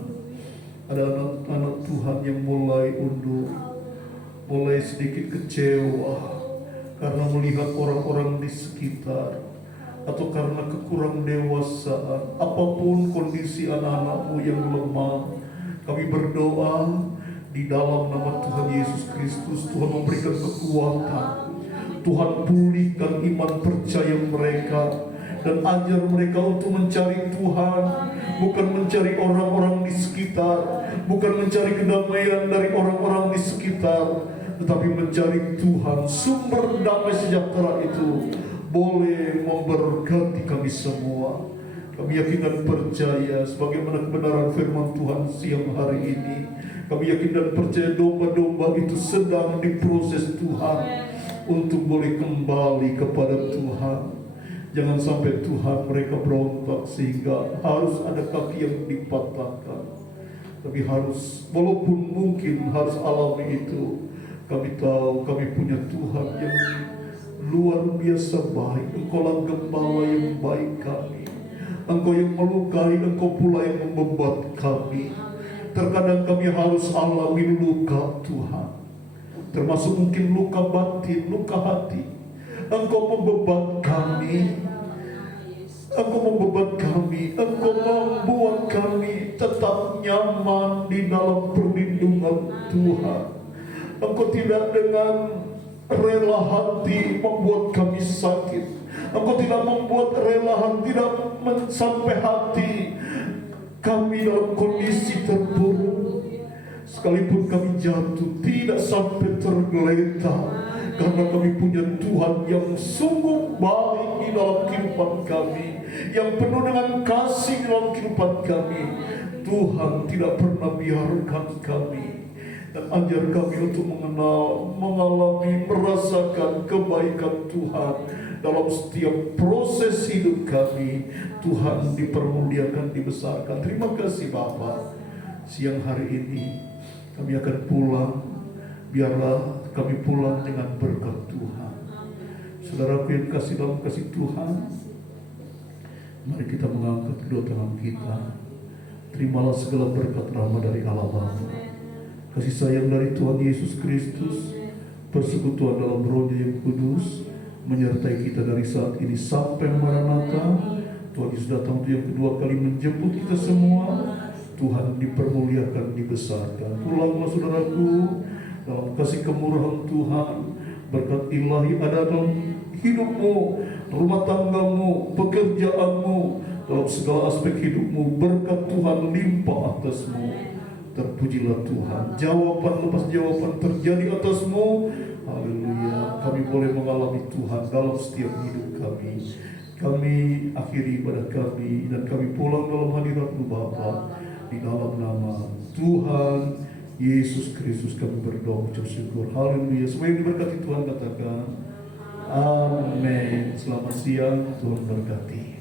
ada anak-anak Tuhan yang mulai undur, mulai sedikit kecewa karena melihat orang-orang di sekitar, atau karena kekurang dewasaan, apapun kondisi anak-anakmu yang lemah, kami berdoa di dalam nama Tuhan Yesus Kristus, Tuhan memberikan kekuatan. Tuhan pulihkan iman percaya mereka, dan ajar mereka untuk mencari Tuhan, bukan mencari orang-orang di sekitar, bukan mencari kedamaian dari orang-orang di sekitar, tetapi mencari Tuhan. Sumber damai sejahtera itu boleh memberkati kami semua. Kami yakin dan percaya sebagaimana kebenaran firman Tuhan siang hari ini. Kami yakin dan percaya domba-domba itu sedang diproses Tuhan untuk boleh kembali kepada Tuhan. Jangan sampai Tuhan mereka berontak sehingga harus ada kaki yang dipatahkan. Tapi harus, walaupun mungkin harus alami itu, kami tahu kami punya Tuhan yang luar biasa baik. Engkaulah gembala yang baik kami. Engkau yang melukai, Engkau pula yang membebat kami. Terkadang kami harus alami luka Tuhan, termasuk mungkin luka batin, luka hati. Engkau membebat kami, Engkau membebat kami, Engkau membuat kami tetap nyaman di dalam perlindungan Tuhan. Engkau tidak dengan rela hati membuat kami sakit. Engkau tidak membuat rela hati, tidak sampai hati kami dalam kondisi terpuruk. Sekalipun kami jatuh, tidak sampai tergeletak, karena kami punya Tuhan yang sungguh baik di dalam kehidupan kami, yang penuh dengan kasih dalam kehidupan kami. Tuhan tidak pernah biarkan kami, dan ajar kami untuk mengenal, mengalami, merasakan kebaikan Tuhan dalam setiap proses hidup kami. Tuhan dipermuliakan, dibesarkan. Terima kasih Bapa. Siang hari ini kami akan pulang, biarlah kami pulang dengan berkat Tuhan. Saudaraku yang kasih dalam kasih Tuhan, mari kita mengangkat kedua tangan kita. Terimalah segala berkat rahmat dari Allah Bapa, kasih sayang dari Tuhan Yesus Kristus, persekutuan dalam Roh-Nya yang kudus menyertai kita dari saat ini sampai Maranatha. Tuhan Yesus datang untuk yang kedua kali menjemput kita semua. Tuhan dipermuliakan, dibesarkan. Pulanglah saudaraku dalam kasih kemurahan Tuhan. Berkat ilahi ada dalam hidupmu, rumah tanggamu, pekerjaanmu, dalam segala aspek hidupmu. Berkat Tuhan limpah atasmu. Terpujilah Tuhan. Jawaban lepas jawaban terjadi atasmu. Haleluya. Kami boleh mengalami Tuhan dalam setiap hidup kami. Kami akhiri ibadah kami dan kami pulang dalam hadirat-Mu Bapa. Di dalam nama Tuhan Yesus Kristus kami berdoa ucap syukur. Haleluya. Semua yang diberkati Tuhan katakan amin. Selamat siang, Tuhan berkati.